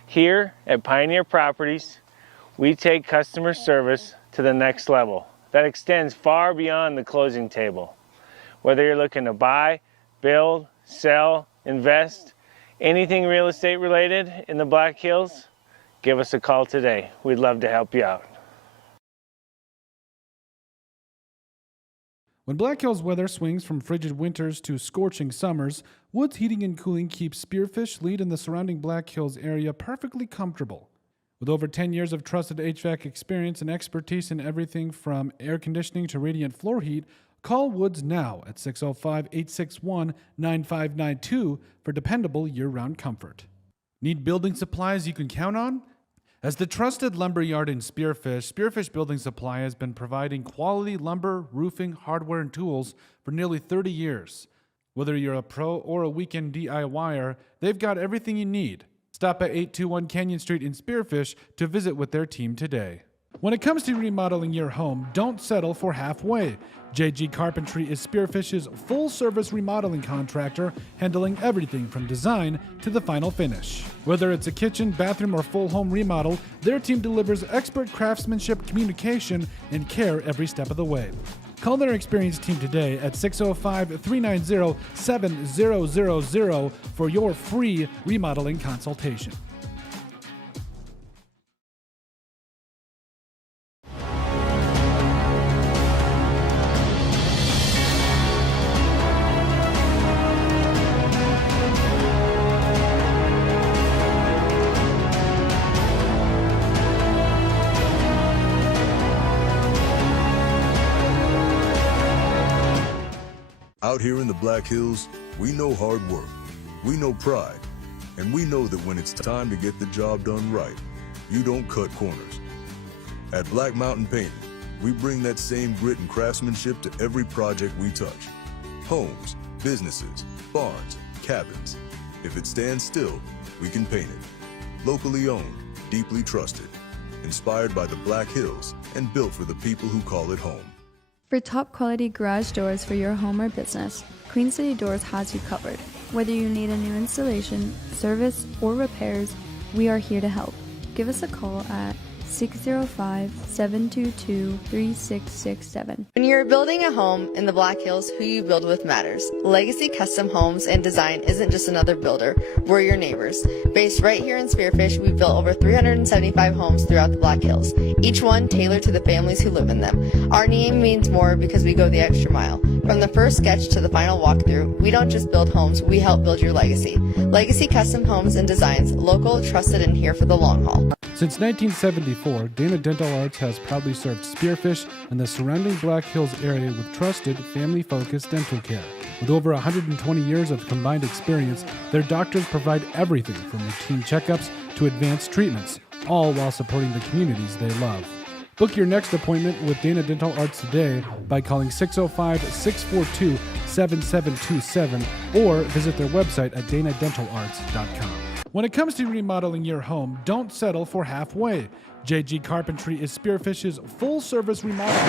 Here at Pioneer Properties, we take customer service to the next level that extends far beyond the closing table. Whether you're looking to buy, build, sell, invest, anything real estate related in the Black Hills, give us a call today. We'd love to help you out. When Black Hills weather swings from frigid winters to scorching summers, Woods Heating and Cooling keeps Spearfish, Lead, and the surrounding Black Hills area perfectly comfortable. With over 10 years of trusted HVAC experience and expertise in everything from air conditioning to radiant floor heat, call Woods now at 605-861-9592 for dependable year-round comfort. Need building supplies you can count on? As the trusted lumber yard in Spearfish, Spearfish Building Supply has been providing quality lumber, roofing, hardware, and tools for nearly 30 years. Whether you're a pro or a weekend DIYer, they've got everything you need. Stop at 821 Canyon Street in Spearfish to visit with their team today. When it comes to remodeling your home, don't settle for halfway. JG Carpentry is Spearfish's full-service remodeling contractor, handling everything from design to the final finish. Whether it's a kitchen, bathroom, or full home remodel, their team delivers expert craftsmanship, communication, and care every step of the way. Call their experienced team today at 605-390-7000 for your free remodeling consultation. Out here in the Black Hills, we know hard work, we know pride, and we know that when it's time to get the job done right, you don't cut corners. At Black Mountain Painting, we bring that same grit and craftsmanship to every project we touch. Homes, businesses, barns, cabins. If it stands still, we can paint it. Locally owned, deeply trusted, inspired by the Black Hills, and built for the people who call it home. For top quality garage doors for your home or business, Queen City Doors has you covered. Whether you need a new installation, service, or repairs, we are here to help. Give us a call at 605-722-3667. When you're building a home in the Black Hills, who you build with matters. Legacy Custom Homes and Design isn't just another builder, we're your neighbors. Based right here in Spearfish, we've built over 375 homes throughout the Black Hills, each one tailored to the families who live in them. Our name means more because we go the extra mile. From the first sketch to the final walkthrough, we don't just build homes, we help build your legacy. Legacy Custom Homes and Designs, local, trusted, and here for the long haul. Since 1974, Dana Dental Arts has proudly served Spearfish and the surrounding Black Hills area with trusted, family-focused dental care. With over 120 years of combined experience, their doctors provide everything from routine checkups to advanced treatments, all while supporting the communities they love. Book your next appointment with Dana Dental Arts today by calling 605-642-7727 or visit their website at danadentalarts.com. When it comes to remodeling your home, don't settle for halfway. JG Carpentry is Spearfish's full-service remodeling.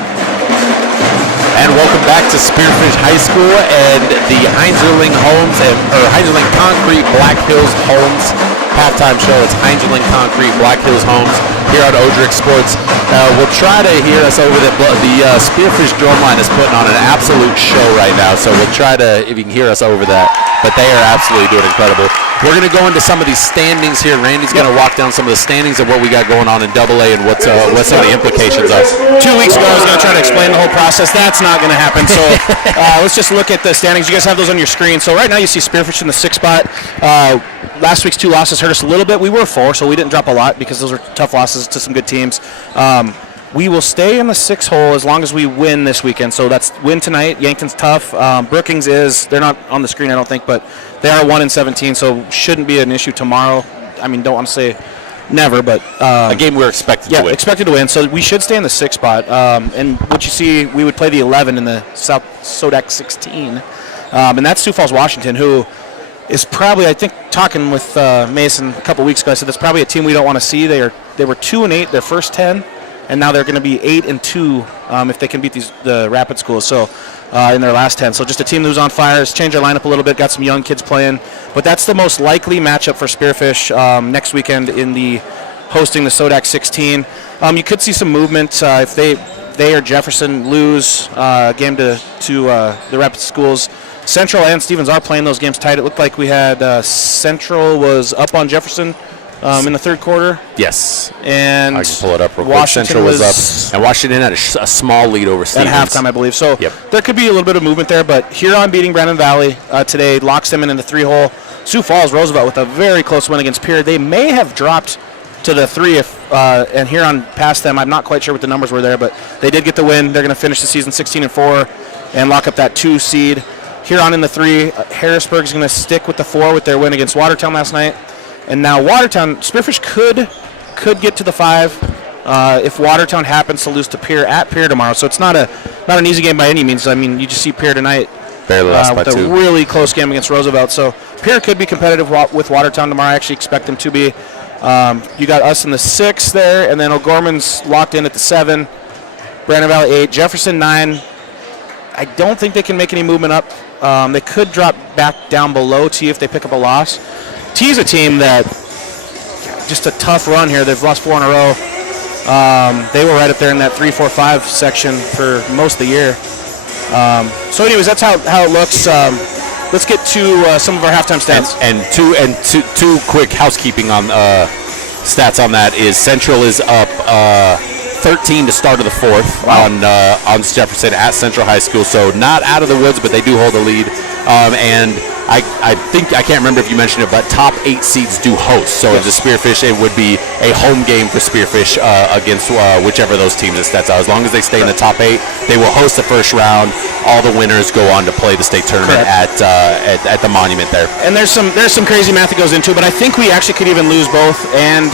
And welcome back to Spearfish High School and the Heinzerling Homes, or Heinzerling Concrete Black Hills Homes halftime show. It's Heinzerling Concrete Black Hills Homes here on Odrick Sports. We'll try to hear us over the Spearfish drum line is putting on an absolute show right now, so we'll try to, if you can hear us over that, but they are absolutely doing incredible. We're going to go into some of these standings here. Randy's going to walk down some of the standings of what we got going on in AA and what some of the implications are. 2 weeks ago, I was going to try to explain the whole process. That's not going to happen. So let's just look at the standings. You guys have those on your screen. So right now you see Spearfish in the 6th spot. Last week's 2 losses hurt us a little bit. We were 4, so we didn't drop a lot because those were tough losses to some good teams. We will stay in the 6th hole as long as we win this weekend. So that's win tonight. Yankton's tough. Brookings they're not on the screen, I don't think, but they are 1-17, so shouldn't be an issue tomorrow. I mean, don't want to say never, but a game we're expected to win. Yeah, expected to win. So we should stay in the 6th spot. And what you see, we would play the 11 in the South Sodak 16, and that's Sioux Falls, Washington, who is probably, I think, talking with Mason a couple weeks ago, I said that's probably a team we don't want to see. They were 2-8 their first 10. And now they're going to be 8-2 if they can beat the Rapid schools. So in their last 10. So just a team that was on fire. Has changed their lineup a little bit. Got some young kids playing. But that's the most likely matchup for Spearfish next weekend in the hosting the Sodak 16. You could see some movement if they or Jefferson lose game to the Rapid schools. Central and Stevens are playing those games tight. It looked like we had Central was up on Jefferson in the 3rd quarter. Yes. And I can pull it up real quick. Washington Central was up, and Washington had a small lead over Stevens. At halftime, I believe. So there could be a little bit of movement there, but Huron beating Brandon Valley today locks them in the 3-hole. Sioux Falls, Roosevelt with a very close win against Pierre. They may have dropped to the 3 and Huron passed them. I'm not quite sure what the numbers were there, but they did get the win. They're going to finish the season 16-4 and lock up that 2 seed. Huron in the 3. Harrisburg's going to stick with the 4 with their win against Watertown last night. And now Watertown, Spearfish could get to the 5 if Watertown happens to lose to Pierre at Pierre tomorrow. So it's not an easy game by any means. I mean, you just see Pierre tonight barely lost by 2. With a really close game against Roosevelt. So Pierre could be competitive with Watertown tomorrow. I actually expect them to be. You got us in the 6 there, and then O'Gorman's locked in at the 7. Brandon Valley 8. Jefferson 9. I don't think they can make any movement up. They could drop back down below T if they pick up a loss. T's a team that just a tough run here. They've lost 4 in a row. They were right up there in that 3-4-5 section for most of the year. So anyways, that's how it looks. Let's get to some of our halftime stats. And two quick housekeeping on stats on that is Central is up 13 to start of the 4th on Jefferson at Central High School. So not out of the woods, but they do hold the lead. And I think, I can't remember if you mentioned it, but top 8 seeds do host. So as a Spearfish, it would be a home game for Spearfish against whichever of those teams it stats out. As long as they stay in the top 8, they will host the first round. All the winners go on to play the state tournament at the monument there. And there's some crazy math that goes into it, but I think we actually could even lose both, and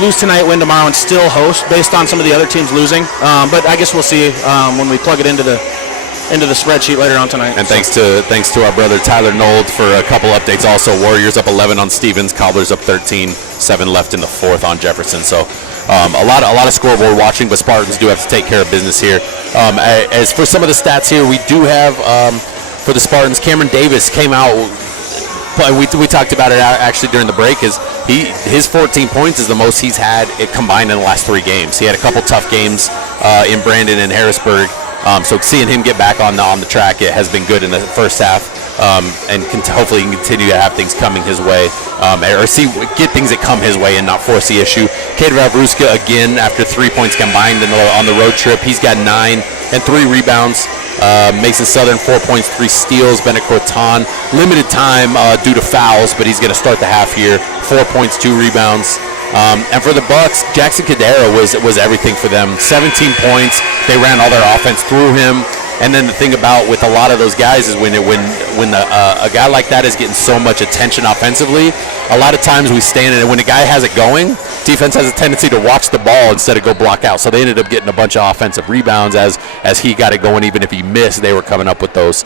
lose tonight, win tomorrow, and still host based on some of the other teams losing. But I guess we'll see when we plug it into the spreadsheet later on tonight. And thanks to our brother Tyler Nold for a couple updates. Also, Warriors up 11 on Stevens, Cobblers up 13, 7 left in the 4th on Jefferson. So a lot of scoreboard watching, but Spartans do have to take care of business here. As for some of the stats here, we do have for the Spartans, Cameron Davis came out. We talked about it actually during the break. His 14 points is the most he's had combined in the last 3 games. He had a couple tough games in Brandon and Harrisburg. So seeing him get back on the track, it has been good in the first half, and hopefully he can continue to have things coming his way, or get things that come his way and not force the issue. Kader Vavruska again after 3 points combined on the road trip. He's got 9 and 3 rebounds. Mason Southern 4 points, 3 steals. Bennett Corton limited time due to fouls, but he's going to start the half here. 4 points, 2 rebounds. And for the Bucks, Jackson Cadera was everything for them. 17 points. They ran all their offense through him. And then the thing about with a lot of those guys is when a guy like that is getting so much attention offensively, a lot of times we stand and when a guy has it going, defense has a tendency to watch the ball instead of go block out. So they ended up getting a bunch of offensive rebounds as he got it going. Even if he missed, they were coming up with those.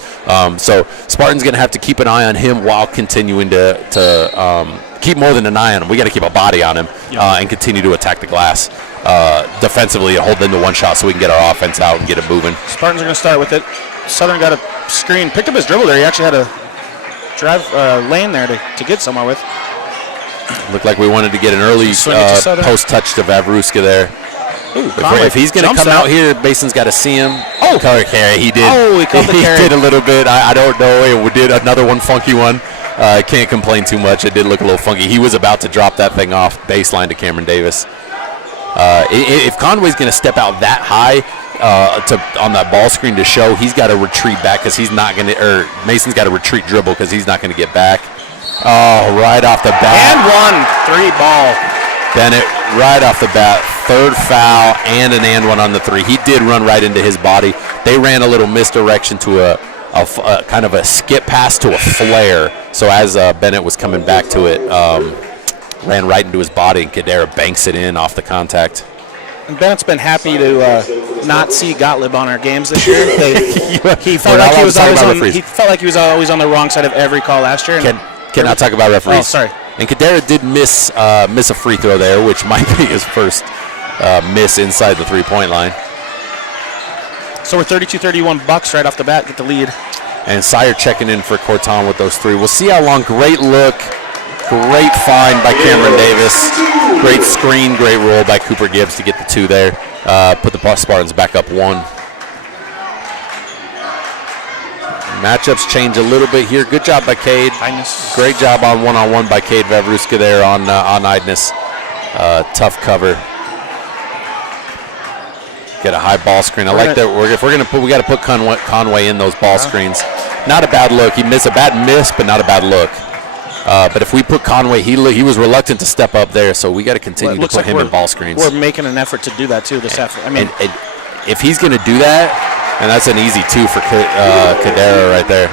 So Spartan's going to have to keep an eye on him while continuing to keep more than an eye on him. We got to keep a body on him and continue to attack the glass defensively and hold them to one shot so we can get our offense out and get it moving. Spartans are going to start with it. Southern got a screen, picked up his dribble there. He actually had a drive lane there to get somewhere with. Looked like we wanted to get an early post touch to Vavruska there. Ooh, if he's going to come out here, Mason's got to see him. Oh, color carry. He did. Oh, he caught the carry. He did a little bit. I don't know. We did another one, funky one. Can't complain too much. It did look a little funky. He was about to drop that thing off baseline to Cameron Davis. If Conway's going to step out that high on that ball screen to show, he's got to retreat back because he's not going to, or Mason's got to retreat dribble because he's not going to get back. Oh, right off the bat. And one, 3 ball. Bennett, right off the bat, 3rd foul and an and one on the 3. He did run right into his body. They ran a little misdirection to a kind of a skip pass to a flare. So as Bennett was coming back to it, ran right into his body, and Kadera banks it in off the contact. And Bennett's been happy to not see Gottlieb on our games this year. He felt like he was always on the wrong side of every call last year. Cannot talk about referees. Oh, sorry. And Kadera did miss a free throw there, which might be his first miss inside the 3-point line. So we're 32-31 Bucks right off the bat, get the lead. And Sire checking in for Corton with those 3. We'll see how long. Great look. Great find by Cameron Davis. Great screen, great roll by Cooper Gibbs to get the 2 there. Put the Spartans back up 1. Matchups change a little bit here. Good job by Cade. Great job on one-on-one by Cade Vavruska there on Idness. Tough cover. Get a high ball screen. I like that. We got to put Conway in those ball screens. Not a bad look. He missed a bad miss, but not a bad look. But if we put Conway, he was reluctant to step up there, so we got to continue to put him in ball screens. We're making an effort to do that too this effort. I mean, and if he's going to do that, and that's an easy 2 for Kadera right there.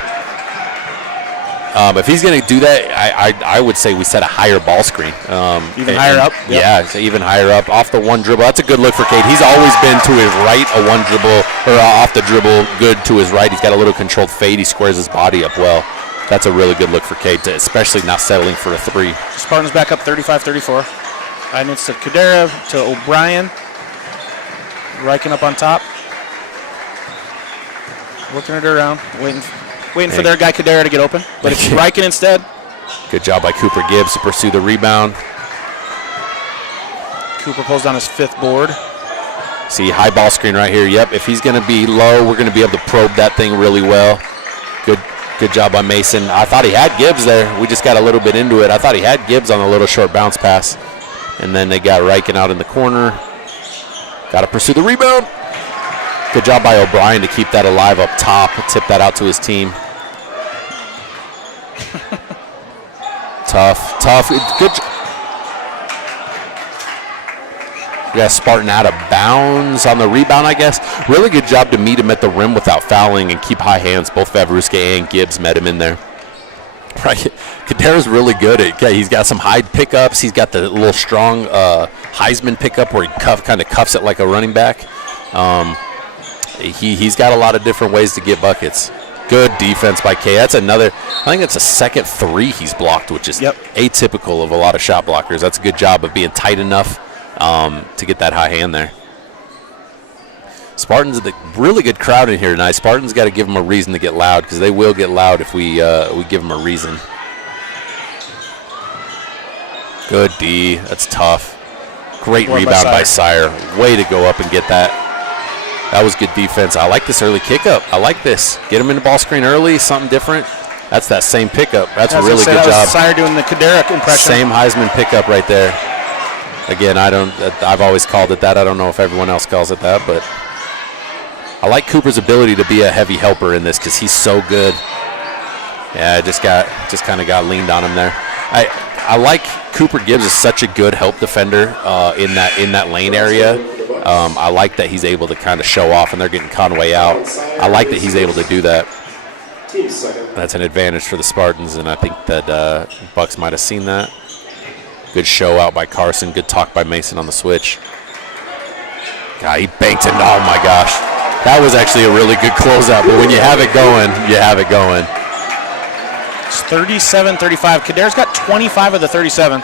If he's going to do that, I would say we set a higher ball screen. Even higher up? Yep. Yeah, so even higher up. Off the one dribble. That's a good look for Cade. He's always been to his right, a one dribble, or off the dribble, good to his right. He's got a little controlled fade. He squares his body up well. That's a really good look for Cade, especially not settling for a 3. Spartans back up 35-34. Idness to Kadera, to O'Brien. Riken up on top. Working it around, waiting for their guy Kadera to get open. But it's Riken instead. Good job by Cooper Gibbs to pursue the rebound. Cooper pulls down his 5th board. See, high ball screen right here. Yep, if he's going to be low, we're going to be able to probe that thing really well. Good job by Mason. I thought he had Gibbs there. We just got a little bit into it. I thought he had Gibbs on a little short bounce pass. And then they got Riken out in the corner. Got to pursue the rebound. Good job by O'Brien to keep that alive up top. Tip that out to his team. Tough. Good. We got Spartan out of bounds on the rebound, I guess. Really good job to meet him at the rim without fouling and keep high hands. Both Vavruska and Gibbs met him in there. Right. Kadera's really good. He's got some high pickups. He's got the little strong Heisman pickup where he kind of cuffs it like a running back. He's got a lot of different ways to get buckets. Good defense by Kay. I think it's a second 3 he's blocked, which is atypical of a lot of shot blockers. That's a good job of being tight enough to get that high hand there. Spartans, a really good crowd in here tonight. Spartans got to give them a reason to get loud because they will get loud if we give them a reason. Good D. That's tough. Great rebound by Sire. Way to go up and get that. That was good defense. I like this early kick up. I like this. Get him in the ball screen early, something different. That's that same pickup. That's a really good job. Sire doing the Kadera impression. Same Heisman pickup right there. Again, I've always called it that. I don't know if everyone else calls it that, but I like Cooper's ability to be a heavy helper in this because he's so good. Yeah, just kind of got leaned on him there. I like Cooper Gibbs is such a good help defender in that lane area. I like that he's able to kind of show off, and they're getting Conway out. I like that he's able to do that. That's an advantage for the Spartans, and I think that Bucks might have seen that. Good show out by Carson. Good talk by Mason on the switch. God, he banked it. Oh, my gosh. That was actually a really good closeout, but when you have it going, you have it going. It's 37-35. Kadera's got 25 of the 37.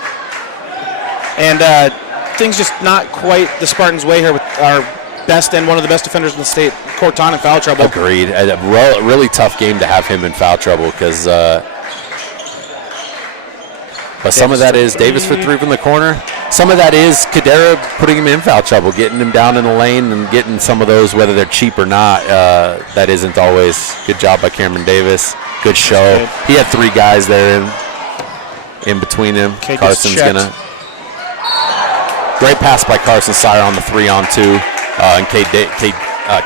And things just not quite the Spartans' way here with our best and one of the best defenders in the state, Corton, in foul trouble. Agreed. A really tough game to have him in foul trouble because but some of that is Davis for three from the corner. Some of that is Kadera putting him in foul trouble, getting him down in the lane and getting some of those, whether they're cheap or not. That isn't always. Good job by Cameron Davis. Good show. He had three guys there in between him. Carson's gonna. Great pass by Carson Sire on the 3-on-2. And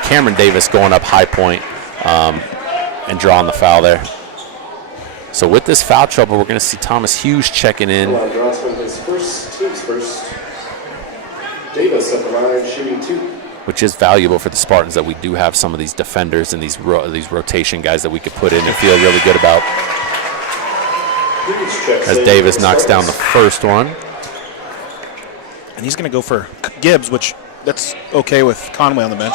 Cameron Davis going up high point and drawing the foul there. So with this foul trouble, we're going to see Thomas Hughes checking in. His first, team's first. Davis at the line, shooting 2. Which is valuable for the Spartans that we do have some of these defenders and these rotation guys that we could put in and feel really good about. As Davis knocks down the first one. And he's going to go for Gibbs, which that's okay with Conway on the bench.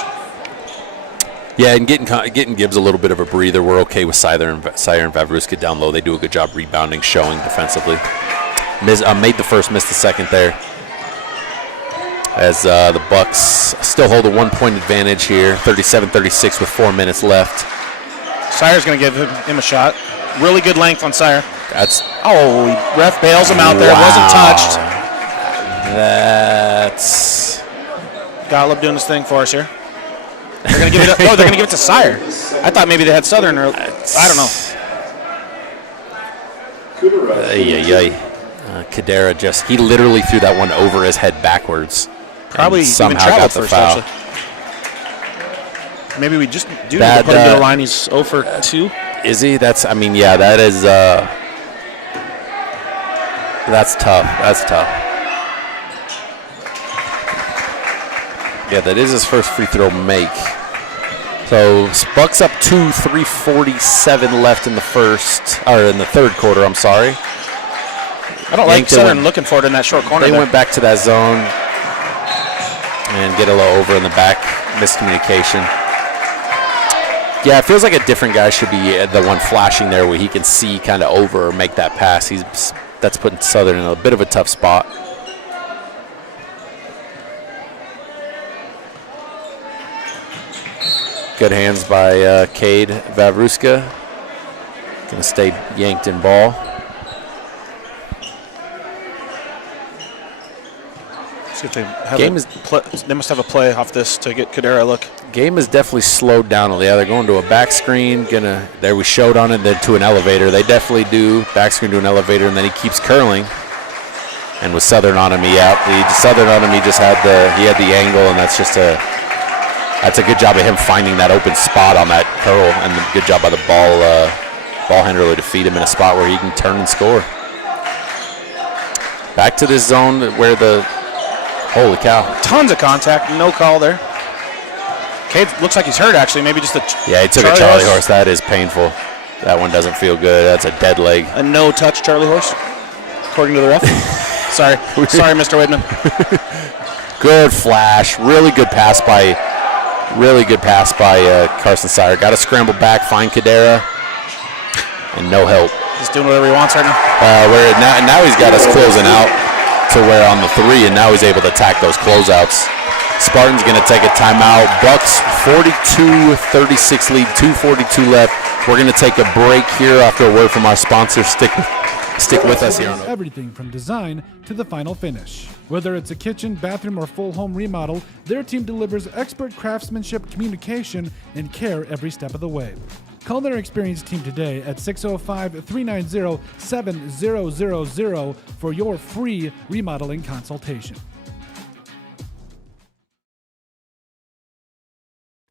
Yeah, and getting Gibbs a little bit of a breather. We're okay with Sire and Vavruska down low. They do a good job rebounding, showing defensively. Made the first, missed the second there. As the Bucks still hold a 1-point advantage here, 37-36 with 4 minutes left. Sire's going to give him a shot. Really good length on Sire. Ref bails him out there. Wow. Wasn't touched. That's Gottlieb doing his thing for us here. They're going to give it. They're going to give it to Sire. I thought maybe they had Southern, or I don't know. Kadera he literally threw that one over his head backwards. Probably somehow even got the first, foul. Actually. Maybe we just do need to put him to the line. He's 0 for 2. Is he? That is. That's tough. That's tough. Yeah, that is his first free throw make. So Bucks up 2, 3:47 left in the third quarter. I'm sorry. I don't like Southern looking for it in that short corner. They went back to that zone and get a little over in the back. Miscommunication. Yeah, it feels like a different guy should be the one flashing there where he can see kind of over or make that pass. That's putting Southern in a bit of a tough spot. Good hands by Cade Vavruska. Going to stay Yankton ball. They must have a play off this to get Kadera a look. Game is definitely slowed down. Yeah, they're going to a back screen. There we showed on it, then to an elevator. They definitely do. Back screen to an elevator, and then he keeps curling. And with Southern on him, Southern on him, he had the angle, and that's a good job of him finding that open spot on that curl, and a good job by the ball handler to feed him in a spot where he can turn and score. Back to this zone where holy cow. Tons of contact, no call there. Cade looks like he's hurt, actually. Maybe just he took a Charlie horse. That is painful. That one doesn't feel good. That's a dead leg. A no-touch Charlie horse, according to the ref. Sorry, Mr. Whitman. Good flash. Really good pass by Carson Sire. Got to scramble back, find Kadera, and no help. He's doing whatever he wants right now. Now he's got us closing out to where on the 3, and now he's able to attack those closeouts. Spartans going to take a timeout. Bucks 42-36 lead, 2:42 left. We're going to take a break here after a word from our sponsor. Stick with us here. Everything from design to the final finish. Whether it's a kitchen, bathroom, or full home remodel, their team delivers expert craftsmanship, communication, and care every step of the way. Call their experienced team today at 605-390-7000 for your free remodeling consultation.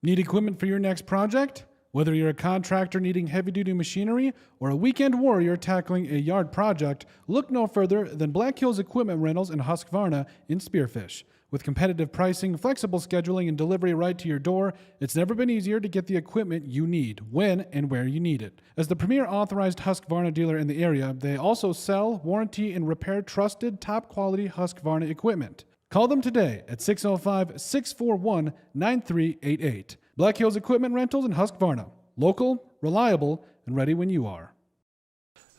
Need equipment for your next project? Whether you're a contractor needing heavy-duty machinery or a weekend warrior tackling a yard project, look no further than Black Hills Equipment Rentals in Husqvarna in Spearfish. With competitive pricing, flexible scheduling, and delivery right to your door, it's never been easier to get the equipment you need, when and where you need it. As the premier authorized Husqvarna dealer in the area, they also sell, warranty, and repair trusted, top-quality Husqvarna equipment. Call them today at 605-641-9388. Black Hills Equipment Rentals and Husqvarna. Local, reliable, and ready when you are.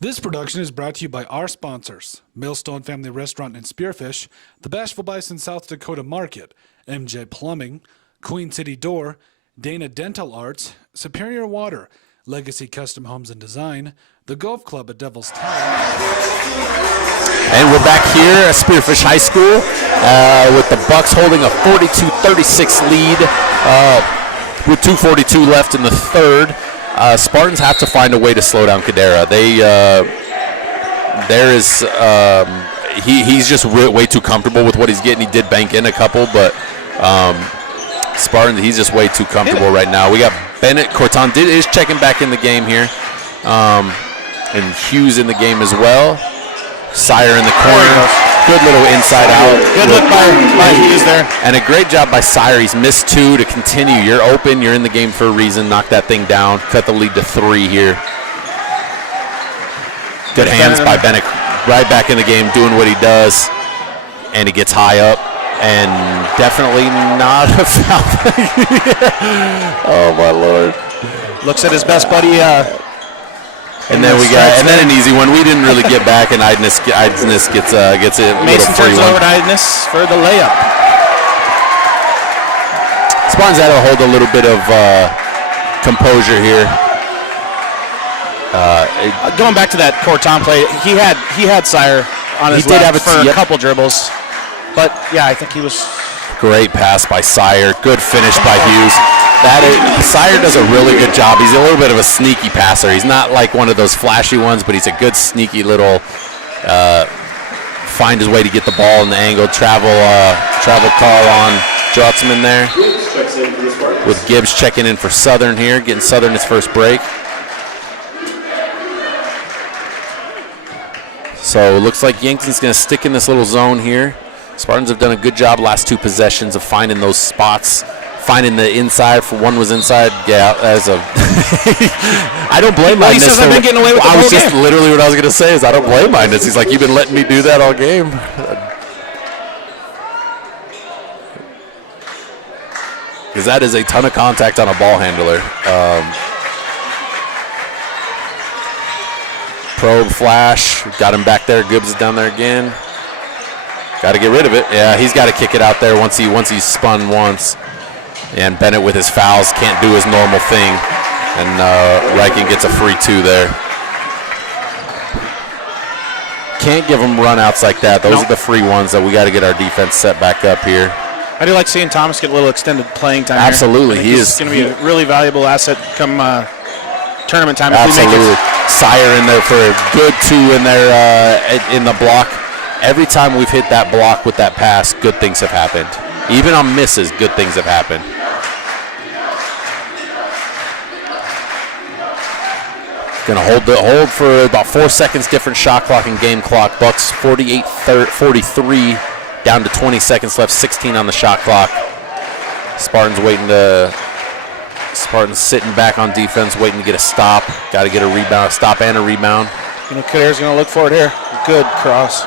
This production is brought to you by our sponsors: Millstone Family Restaurant in Spearfish, the Bashful Bison South Dakota Market, MJ Plumbing, Queen City Door, Dana Dental Arts, Superior Water, Legacy Custom Homes and Design, the Golf Club at Devil's Tower. And we're back here at Spearfish High School with the Bucks holding a 42-36 lead with 2:42 left in the third. Spartans have to find a way to slow down Cadera. He's just way too comfortable with what he's getting. He did bank in a couple, but Spartans, he's just way too comfortable right now. We got Bennett Corton is checking back in the game here, and Hughes in the game as well. Sire in the corner. Good little inside out. Good look by Hughes there. And a great job by Sire. He's missed two to continue. You're open. You're in the game for a reason. Knock that thing down. Cut the lead to 3 here. Good hands by Bennett. Right back in the game doing what he does. And he gets high up. And definitely not a foul. Oh, my Lord. Looks at his best buddy. And then an easy one. We didn't really get back, and Idness gets it. Mason turns it over to Idness for the layup. Spartans had to hold a little bit of composure here. Going back to that Corton play, he had Sire on his left for a couple dribbles, but yeah, I think he was. Great pass by Sire. Good finish by Hughes. Sire does a really good job. He's a little bit of a sneaky passer. He's not like one of those flashy ones, but he's a good sneaky little find his way to get the ball in the angle. Travel call on Jotzman there. With Gibbs checking in for Southern here, getting Southern his first break. So it looks like Yankton's going to stick in this little zone here. Spartans have done a good job last 2 possessions of finding those spots, finding the inside. For one was inside. Yeah, I don't blame Idness. He says I've been getting away with the whole game. Just literally what I was going to say is I don't blame Idness. He's like, you've been letting me do that all game. Because that is a ton of contact on a ball handler. Probe flash. Got him back there. Gibbs is down there again. Got to get rid of it. Yeah, he's got to kick it out there once he's spun once. And Bennett with his fouls can't do his normal thing. And Reichen gets a free 2 there. Can't give them run-outs like that. Those are the free ones that we got to get our defense set back up here. I do like seeing Thomas get a little extended playing time. Absolutely. He's going to be a really valuable asset come tournament time. Absolutely. Sire in there for a good 2 in there in the block. Every time we've hit that block with that pass, good things have happened. Even on misses, good things have happened. Gonna hold for about 4 seconds, different shot clock and game clock. Bucks 48-43, down to 20 seconds left, 16 on the shot clock. Spartans sitting back on defense, waiting to get a stop. Got to get a rebound, stop and a rebound. Kader's gonna look for it here. Good cross.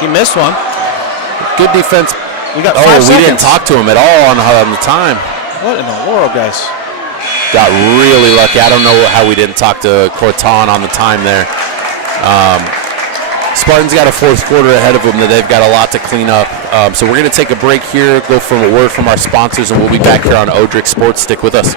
He missed one. Good defense. We got 5 seconds. We didn't talk to him at all on the time. What in the world, guys? Got really lucky. I don't know how we didn't talk to Corton on the time there. Spartans got a 4th quarter ahead of them that they've got a lot to clean up. So we're going to take a break here, go for a word from our sponsors, and we'll be back here on Odrick Sports. Stick with us.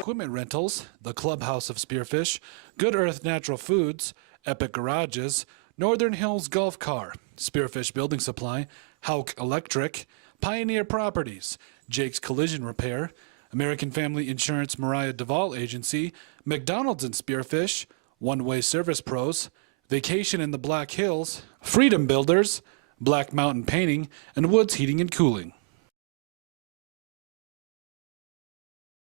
Equipment Rentals, the Clubhouse of Spearfish, Good Earth Natural Foods, Epic Garages, Northern Hills Golf Car, Spearfish Building Supply, Hauk Electric, Pioneer Properties, Jake's Collision Repair, American Family Insurance Mariah Duvall Agency, McDonald's and Spearfish, One Way Service Pros, Vacation in the Black Hills, Freedom Builders, Black Mountain Painting, and Woods Heating and Cooling.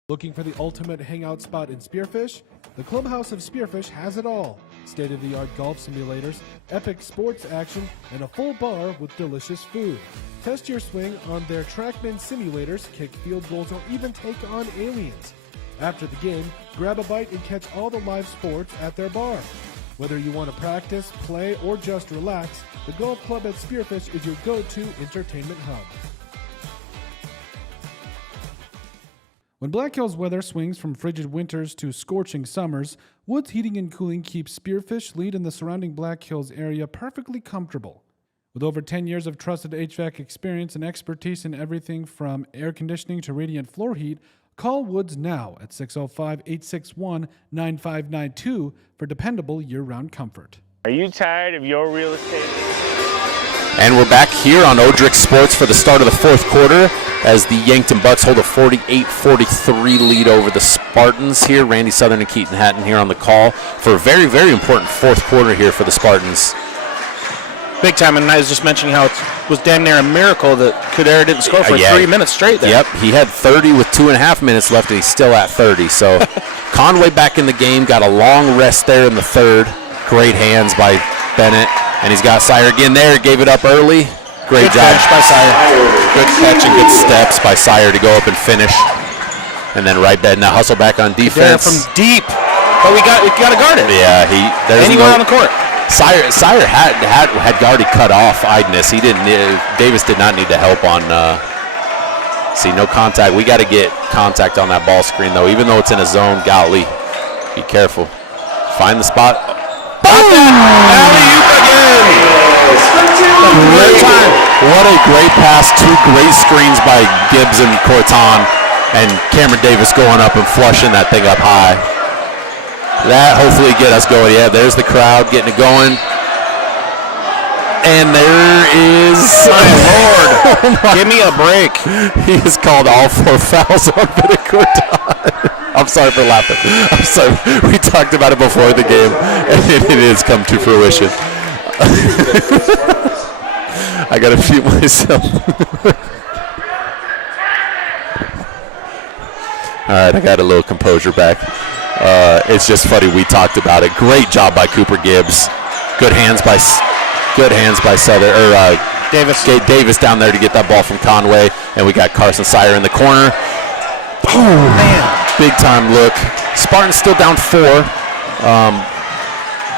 Looking for the ultimate hangout spot in Spearfish? The Clubhouse of Spearfish has it all. state-of-the-art golf simulators, epic sports action, and a full bar with delicious food. Test your swing on their TrackMan simulators, kick field goals, or even take on aliens. After the game, grab a bite and catch all the live sports at their bar. Whether you want to practice, play, or just relax, the golf club at Spearfish is your go-to entertainment hub. When Black Hills weather swings from frigid winters to scorching summers, Woods Heating and Cooling keeps Spearfish, Lead, and the surrounding Black Hills area perfectly comfortable. With over 10 years of trusted HVAC experience and expertise in everything from air conditioning to radiant floor heat, call Woods now at 605-861-9592 for dependable year-round comfort. Are you tired of your real estate? And we're back here on Odrick Sports for the start of the fourth quarter as the Yankton Bucks hold a 48-43 lead over the Spartans here. Randy Southern and Keaton Hatton here on the call for a very, very important fourth quarter here for the Spartans. Big time, and I was just mentioning how it was damn near a miracle that Kudera didn't score for 3 minutes straight there. Yep, he had 30 with 2.5 minutes left, and he's still at 30. So Conway back in the game, got a long rest there in the third. Great hands by Bennett, and he's got Sire again there. Gave it up early. Great job by Sire. Good catch and good steps by Sire to go up and finish. And then right back, now hustle back on defense. From deep, but we got to guard it. Yeah, anywhere on the court. Sire had already cut off Idness. He didn't. Davis did not need the help on. See, no contact. We got to get contact on that ball screen though. Even though it's in a zone, golly, be careful. Find the spot. Boom! Alley-oop again. What a great pass. Two great screens by Gibbs and Corton, and Cameron Davis going up and flushing that thing up high. That hopefully get us going. Yeah, there's the crowd getting it going. And there is... My Lord. Give me a break. He has called all 4 fouls on Corton. I'm sorry for laughing. I'm sorry. We talked about it before the game, and it has come to fruition. I got to shoot myself. All right, I got a little composure back. It's just funny. We talked about it. Great job by Cooper Gibbs. Good hands by Southern or Davis down there to get that ball from Conway, and we got Carson Sire in the corner. Boom! Man. Big time look. Spartans still down 4.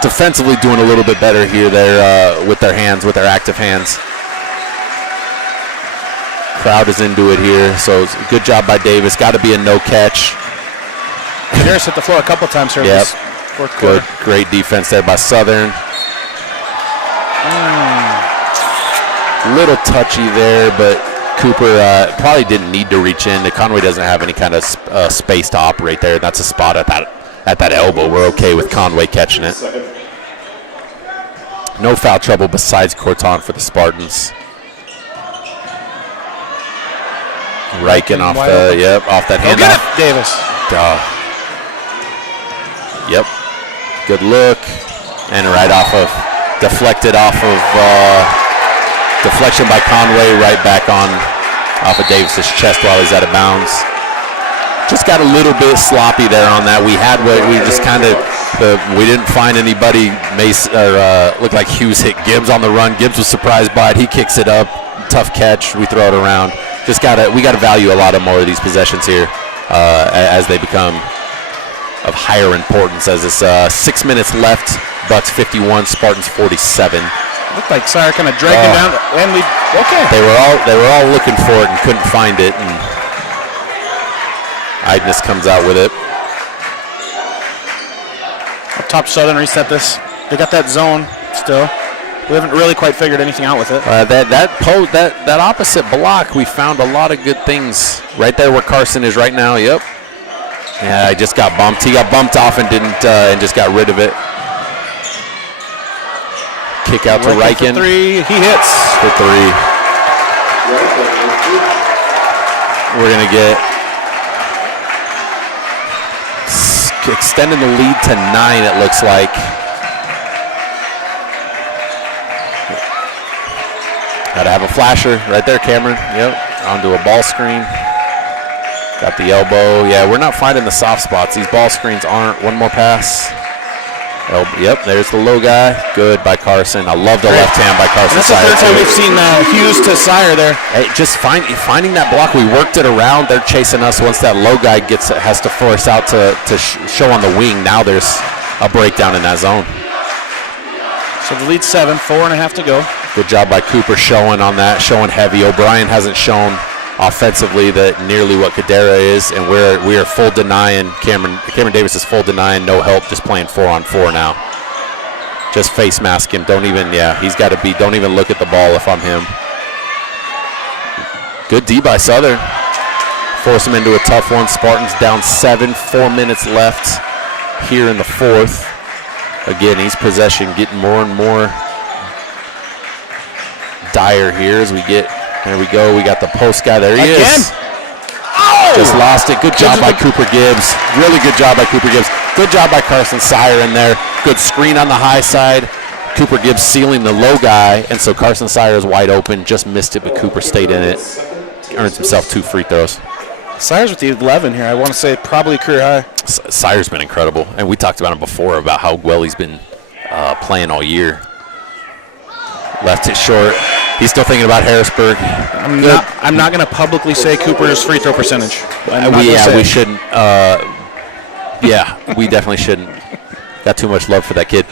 Defensively doing a little bit better here with their hands, with their active hands. Crowd is into it here, so good job by Davis. Got to be a no catch. Harris hit the floor a couple times here. Yep. Fourth quarter. Good, great defense there by Southern. Little touchy there, but Cooper probably didn't need to reach in. Conway doesn't have any kind of space to operate there. That's a spot at that elbow. We're okay with Conway catching it. No foul trouble besides Corton for the Spartans. Riken off that handoff. Get it, Davis. Yep. Good look. And right deflection by Conway, right back off of Davis's chest while he's out of bounds. Just got a little bit sloppy there on that. We didn't find anybody. Looked like Hughes hit Gibbs on the run. Gibbs was surprised by it. He kicks it up. Tough catch. We throw it around. We gotta value a lot more of these possessions here as they become of higher importance. As it's 6 minutes left. Bucks 51, Spartans 47. Looked like Sire kind of dragged him down, and They were all looking for it and couldn't find it, and Idness comes out with it. Up top, Southern reset this. They got that zone still. We haven't really quite figured anything out with it. That opposite block, we found a lot of good things right there where Carson is right now. Yep. Yeah, he just got bumped. He got bumped off and and just got rid of it. Kick out to Riken. For 3, he hits. For 3. We're going to get extending the lead to 9, it looks like. Got to have a flasher right there, Cameron. Yep, onto a ball screen. Got the elbow. Yeah, we're not finding the soft spots. These ball screens aren't. One more pass. Yep, there's the low guy. Good by Carson. I love the left hand by Carson. That's the third time we've seen Hughes to Sire there. Hey, just finding that block. We worked it around. They're chasing us. Once that low guy has to force out to show on the wing. Now there's a breakdown in that zone. So the lead's 7, 4.5 to go. Good job by Cooper showing on that, showing heavy. O'Brien hasn't shown offensively that nearly what Cadera is, and we are full denying. Cameron Davis is full denying, no help, just playing 4-on-4 now. Just face mask him. He's got to be. Don't even look at the ball if I'm him. Good D by Southern. Force him into a tough one. Spartans down 7, 4 minutes left here in the fourth. Again, each possession getting more and more dire here as we get. There we go. We got the post guy. There he is. Oh! Just lost it. Good job by Cooper Gibbs. Really good job by Cooper Gibbs. Good job by Carson Sire in there. Good screen on the high side. Cooper Gibbs sealing the low guy, and so Carson Sire is wide open. Just missed it, but Cooper stayed in it. Earns himself 2 free throws. Sire's with the 11 here. I want to say probably career high. Sire's been incredible, and we talked about him before about how well he's been playing all year. Left it short. He's still thinking about Harrisburg. I'm not going to publicly say Cooper's free throw percentage. We shouldn't. We definitely shouldn't. Got too much love for that kid.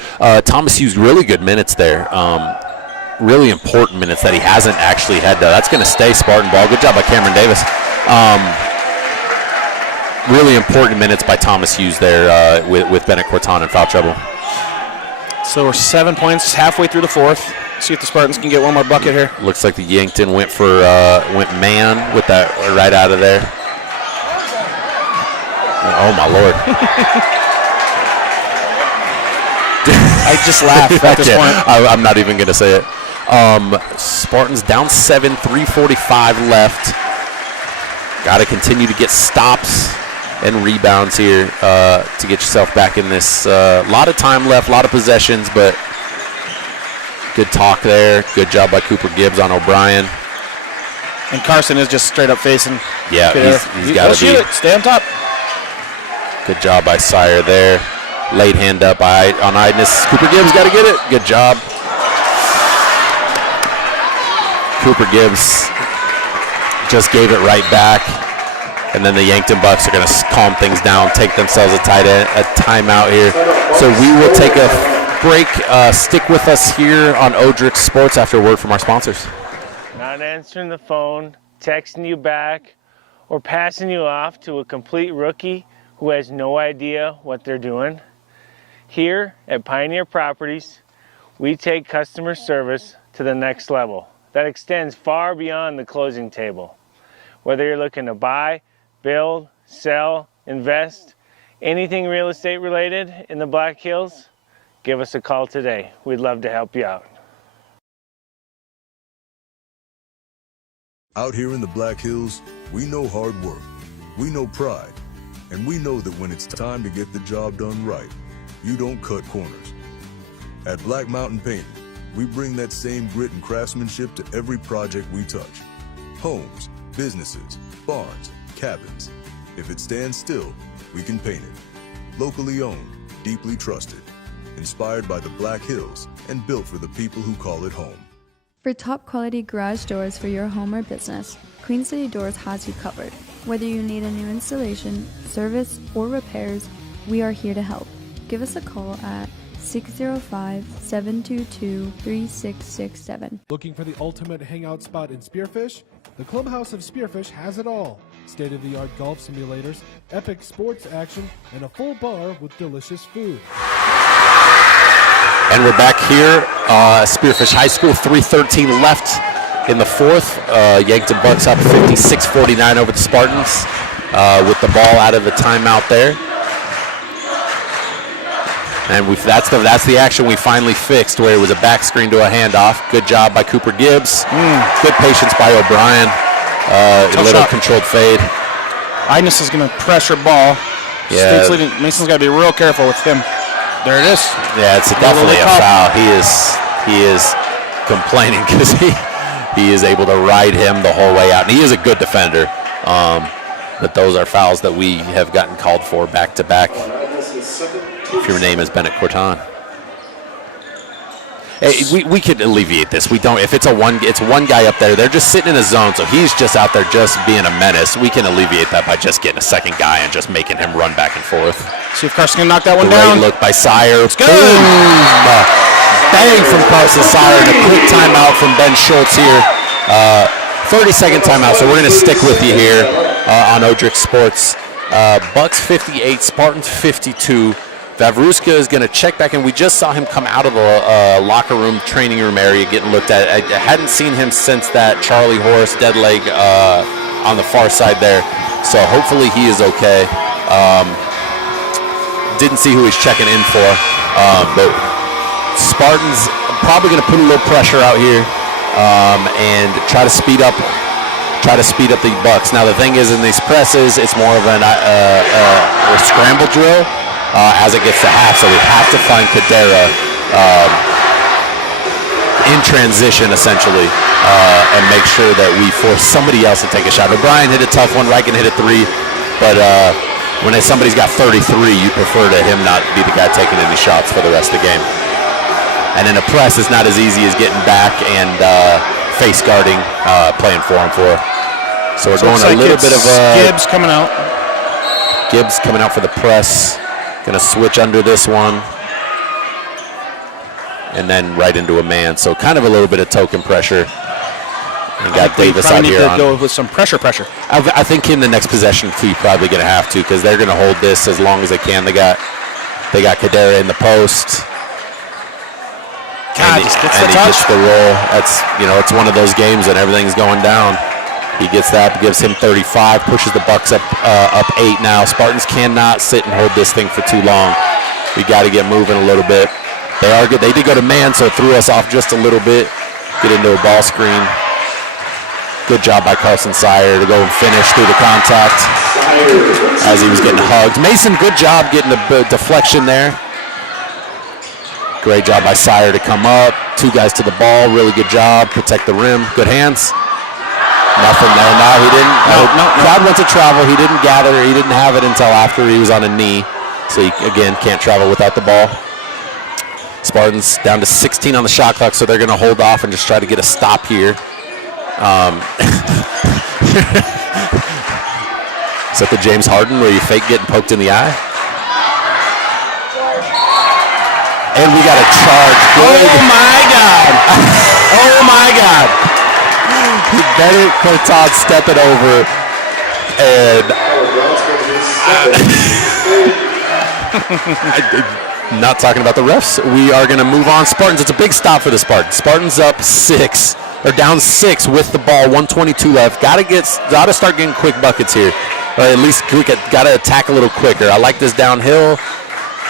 Thomas Hughes, really good minutes there. Really important minutes that he hasn't actually had. That's going to stay Spartan ball. Good job by Cameron Davis. Really important minutes by Thomas Hughes there with Bennett Corton in foul trouble. So we're 7 points halfway through the fourth. See if the Spartans can get one more bucket here. Looks like the Yankton went man with that right out of there. Oh my Lord! I just laughed at this point. I'm not even going to say it. Spartans down 7, 3:45 left. Got to continue to get stops and rebounds here to get yourself back in this. A lot of time left, a lot of possessions, but good talk there. Good job by Cooper Gibbs on O'Brien. And Carson is just straight up facing. Yeah, he's got to be. Stay on top. Good job by Sire there. Late hand up on Idness. Cooper Gibbs got to get it. Good job. Cooper Gibbs just gave it right back. And then the Yankton Bucks are going to calm things down, take themselves a timeout here. So we will take a break. Stick with us here on Odrix Sports after a word from our sponsors. Not answering the phone, texting you back, or passing you off to a complete rookie who has no idea what they're doing? Here at Pioneer Properties, we take customer service to the next level that extends far beyond the closing table. Whether you're looking to buy, build, sell, invest, anything real estate related in the Black Hills, give us a call today. We'd love to help you out. Out here in the Black Hills, we know hard work, we know pride, and we know that when it's time to get the job done right, you don't cut corners. At Black Mountain Painting, we bring that same grit and craftsmanship to every project we touch. Homes, businesses, barns, cabins. If it stands still, we can paint it. Locally owned, deeply trusted, inspired by the Black Hills, and built for the people who call it home. For top quality garage doors for your home or business, Queen City Doors has you covered. Whether you need a new installation, service, or repairs, we are here to help. Give us a call at 605-722-3667. Looking for the ultimate hangout spot in Spearfish? The Clubhouse of Spearfish has it all. State-of-the-art golf simulators, epic sports action, and a full bar with delicious food. And we're back here, Spearfish High School, 3:13 left in the fourth. Yankton Bucks up 56-49 over the Spartans with the ball out of the timeout there. And that's the action we finally fixed, where it was a back screen to a handoff. Good job by Cooper Gibbs. Good patience by O'Brien. A little shot. Controlled fade. Idness is going to pressure ball. Yeah. State's leading. Mason's got to be real careful with him. There it is. Yeah, it's definitely a foul. He is complaining because he is able to ride him the whole way out. And he is a good defender. But those are fouls that we have gotten called for back to back. if your name is Bennett Corton. Hey, we could alleviate this. We don't. If it's one guy up there. They're just sitting in a zone, so he's just out there just being a menace. We can alleviate that by just getting a second guy and just making him run back and forth. See if Carson can knock that one down. Great look by Sire. It's good. Boom. Bang from Carson Sire and a quick timeout from Ben Schultz here. 30-second timeout, so we're going to stick with you here on Odrick Sports. Bucks 58, Spartans 52. Vavruska is going to check back in. We just saw him come out of the locker room, training room area, getting looked at. I hadn't seen him since that Charlie Horse dead leg on the far side there, so hopefully he is okay. Didn't see who he's checking in for, but Spartans probably going to put a little pressure out here and try to speed up the Bucks. Now the thing is, in these presses, it's more of a scramble drill as it gets to half, so we have to find Kadera in transition essentially and make sure that we force somebody else to take a shot. O'Brien hit a tough one, Riken hit a 3, but when somebody's got 33, you prefer to him not be the guy taking any shots for the rest of the game. And in a press, it's not as easy as getting back and face guarding, playing 4-on-4. So we're going a little bit of Gibbs coming out. Gibbs coming out for the press. Going to switch under this one. And then right into a man. So kind of a little bit of token pressure. And got Davis out here on. Go with some pressure. I think in the next possession too, you're probably going to have to, because they're going to hold this as long as they can. They got Kadera in the post. God, and he gets the roll. That's, it's one of those games and everything's going down. He gets that, gives him 35, pushes the Bucks up 8 now. Spartans cannot sit and hold this thing for too long. We got to get moving a little bit. They are good. They did go to man, so it threw us off just a little bit. Get into a ball screen. Good job by Carson Sire to go and finish through the contact as he was getting hugged. Mason, good job getting the deflection there. Great job by Sire to come up. 2 guys to the ball. Really good job. Protect the rim. Good hands. Nothing there. No, he didn't. No. Crowd went to travel. He didn't gather. He didn't have it until after he was on a knee. So he, again, can't travel without the ball. Spartans down to 16 on the shot clock, so they're going to hold off and just try to get a stop here. Is that the James Harden where you fake getting poked in the eye? And we got a charge. Good. Oh, my God. Oh, my God. Bennett Cortot step it over. And not talking about the refs. We are going to move on. Spartans, it's a big stop for the Spartans. Spartans up 6, or down 6 with the ball, 1:22 left. Got to start getting quick buckets here. Or at least got to attack a little quicker. I like this downhill.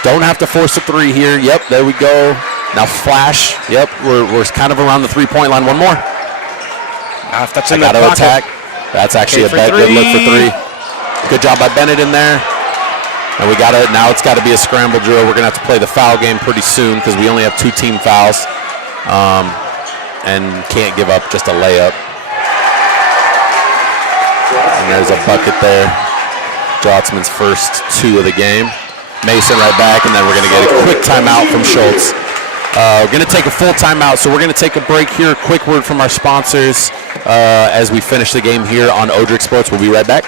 Don't have to force a 3 here. Yep, there we go. Now flash. Yep, we're kind of around the 3-point line. One more. If that's I got to attack. That's actually a good look for 3. Good job by Bennett in there. And now it's got to be a scramble drill. We're going to have to play the foul game pretty soon because we only have 2 team fouls. And can't give up just a layup. And there's a bucket there. Jotzman's first 2 of the game. Mason right back, and then we're going to get a quick timeout from Schultz. We're going to take a full timeout, so we're going to take a break here. Quick word from our sponsors as we finish the game here on Odrick Sports. We'll be right back.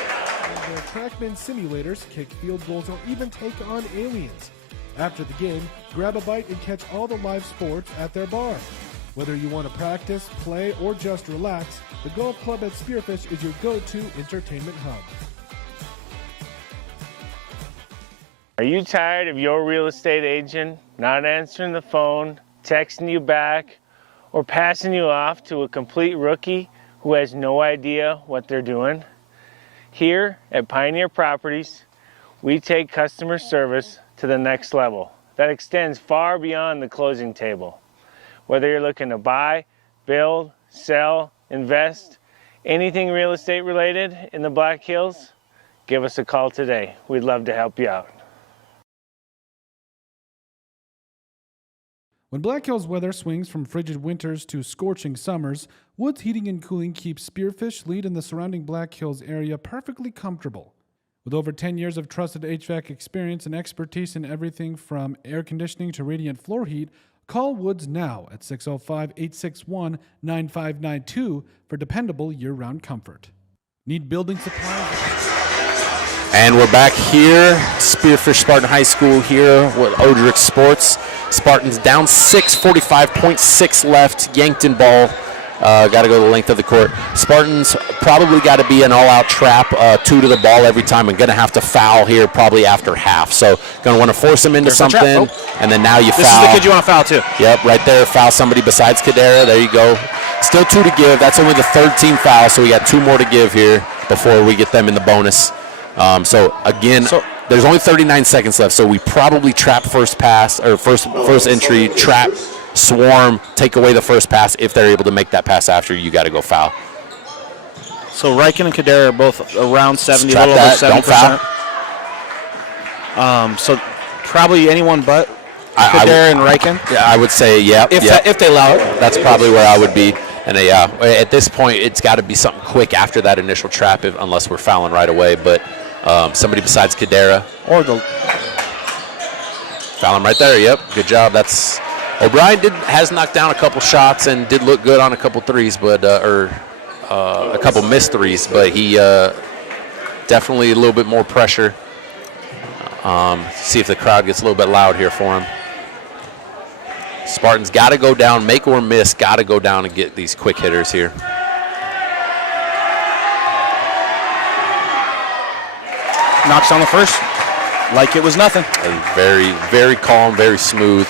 Trackman simulators, kick field goals, or even take on aliens. After the game, grab a bite and catch all the live sports at their bar. Whether you want to practice, play, or just relax, the Golf Club at Spearfish is your go-to entertainment hub. Are you tired of your real estate agent not answering the phone, texting you back, or passing you off to a complete rookie who has no idea what they're doing? Here at Pioneer Properties, we take customer service to the next level that extends far beyond the closing table. Whether you're looking to buy, build, sell, invest, anything real estate related in the Black Hills, give us a call today. We'd love to help you out. When Black Hills weather swings from frigid winters to scorching summers, Woods Heating and Cooling keeps Spearfish, Lead, and the surrounding Black Hills area perfectly comfortable. With over 10 years of trusted HVAC experience and expertise in everything from air conditioning to radiant floor heat, call Woods now at 605-861-9592 for dependable year-round comfort. Need building supplies? And we're back here, Spearfish Spartan High School here with Odrick Sports. Spartans down 6, 45.6 left. Yankton ball. Got to go the length of the court. Spartans probably got to be an all-out trap, 2 to the ball every time, and going to have to foul here probably after half. So going to want to force them into something, and then now you foul. This is the kid you want to foul too. Yep, right there, foul somebody besides Kadera. There you go. Still 2 to give. That's only the third team foul, so we got 2 more to give here before we get them in the bonus. So again, there's only 39 seconds left, so we probably trap first pass or first entry, trap, swarm, take away the first pass. If they're able to make that pass after, you got to go foul. So Riken and Kadera are both around 70, a Trap little over that, 7%. So probably anyone but Kadera and Riken. Yeah, I would say If they allow it. That's probably where I would be. And at this point, it's got to be something quick after that initial trap, unless we're fouling right away. But somebody besides Kadera. Or the foul him right there. Yep, good job. That's O'Brien has knocked down a couple shots and did look good on a couple threes, but a couple missed threes. But he definitely a little bit more pressure. See if the crowd gets a little bit loud here for him. Spartans got to go down, make or miss, got to go down and get these quick hitters here. knocks down the first like it was nothing. And very, very calm, very smooth.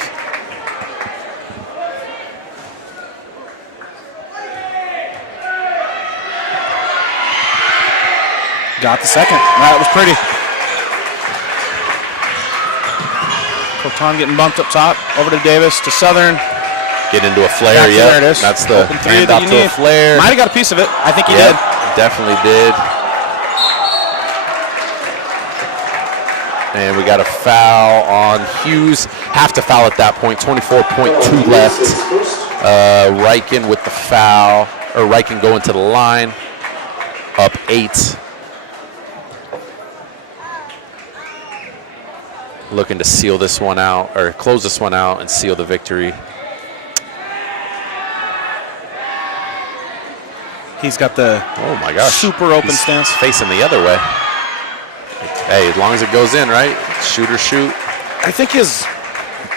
Got the second. That was pretty. Coton getting bumped up top. Over to Davis, to Southern. Get into a flare, yeah. There it is. That's the open three handoff that you to need. a flare. Might have got a piece of it. I think he did. Definitely did. And we got a foul on Hughes. Have to foul at that point. 24.2 left. Riken with the foul. Or Riken going to the line. Up 8. Looking to seal this one out, or close this one out and seal the victory. He's got the super open stance. Facing the other way. Hey, as long as it goes in, right? Shoot or shoot. I think his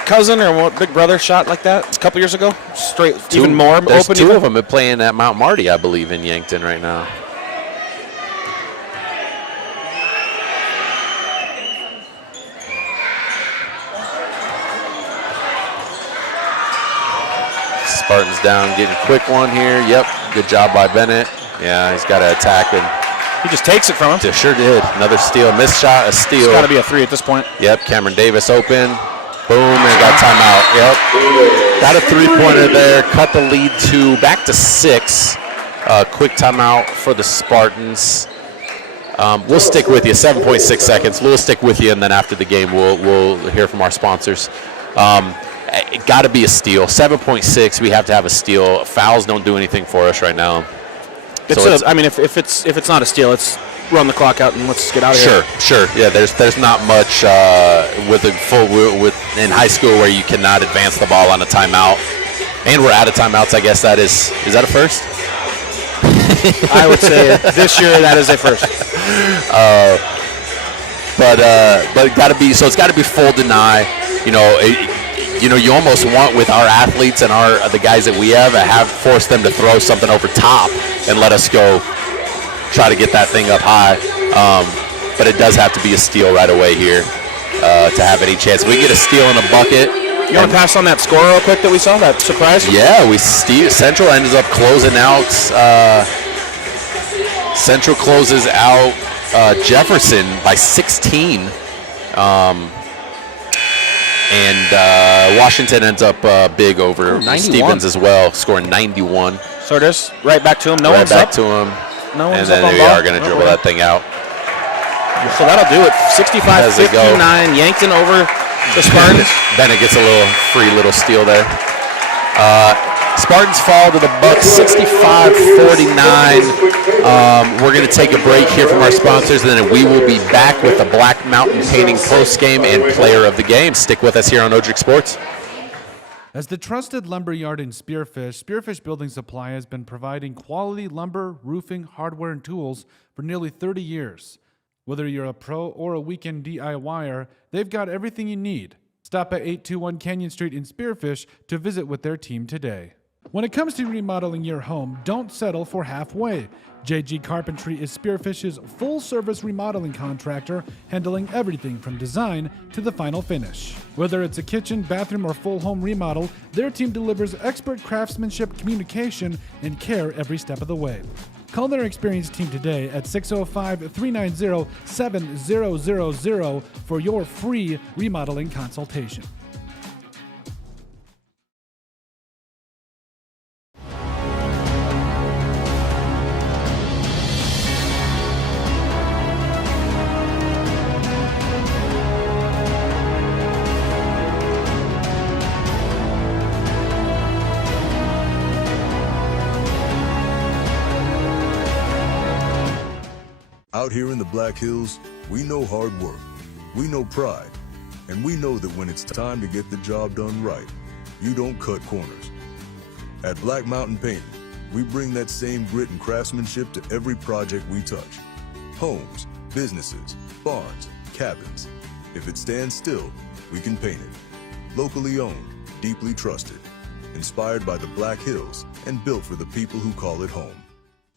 cousin or big brother shot like that a couple years ago. Straight, even more There's open. Two of them playing at Mount Marty, I believe, in Yankton right now. Spartans down, getting a quick one here. Yep, good job by Bennett. Yeah, he's got to attack and he just takes it from him. Sure did. Another steal, missed shot, a steal. It's got to be a 3 at this point. Yep, Cameron Davis open. Boom, and got timeout. Yep, got a 3-pointer there. Cut the lead back to 6. Quick timeout for the Spartans. We'll stick with you. 7.6 seconds. We'll stick with you, and then after the game, we'll hear from our sponsors. It got to be a steal. 7.6. We have to have a steal. Fouls don't do anything for us right now. I mean, if it's not a steal, let's run the clock out and let's get out of here. Sure. Yeah, there's not much in high school where you cannot advance the ball on a timeout, and we're out of timeouts. I guess that is that a first? I would say this year that is a first. But it got to be, so it's got to be full deny. You almost want, with our athletes and the guys that we have forced them to throw something over top and let us go try to get that thing up high. But it does have to be a steal right away here to have any chance. We get a steal in a bucket. You want to pass on that score real quick that we saw, that surprise? Yeah, Central ends up closing out. Central closes out Jefferson by 16. And Washington ends up big over Stevens as well, scoring 91. So it is right back to him. No one's back up. to him. No one's and then up on they ball. are going to dribble that thing out. So that'll do it. 65-59. Yankton over the Spartans. Bennett gets a free little steal there. Spartans fall to the Bucks 65-49. We're going to take a break here from our sponsors, and then we will be back with the Black Mountain Painting post-game and player of the game. Stick with us here on Odrick Sports. As the trusted lumber yard in Spearfish, Spearfish Building Supply has been providing quality lumber, roofing, hardware, and tools for nearly 30 years. Whether you're a pro or a weekend DIYer, they've got everything you need. Stop at 821 Canyon Street in Spearfish to visit with their team today. When it comes to remodeling your home, don't settle for halfway. JG Carpentry is Spearfish's full-service remodeling contractor, handling everything from design to the final finish. Whether it's a kitchen, bathroom, or full home remodel, their team delivers expert craftsmanship, communication, and care every step of the way. Call their experienced team today at 605-390-7000 for your free remodeling consultation. Out here in the Black Hills, we know hard work, we know pride, and we know that when it's time to get the job done right, you don't cut corners. At Black Mountain Painting, we bring that same grit and craftsmanship to every project we touch. Homes, businesses, barns, cabins. If it stands still, we can paint it. Locally owned, deeply trusted, inspired by the Black Hills, and built for the people who call it home.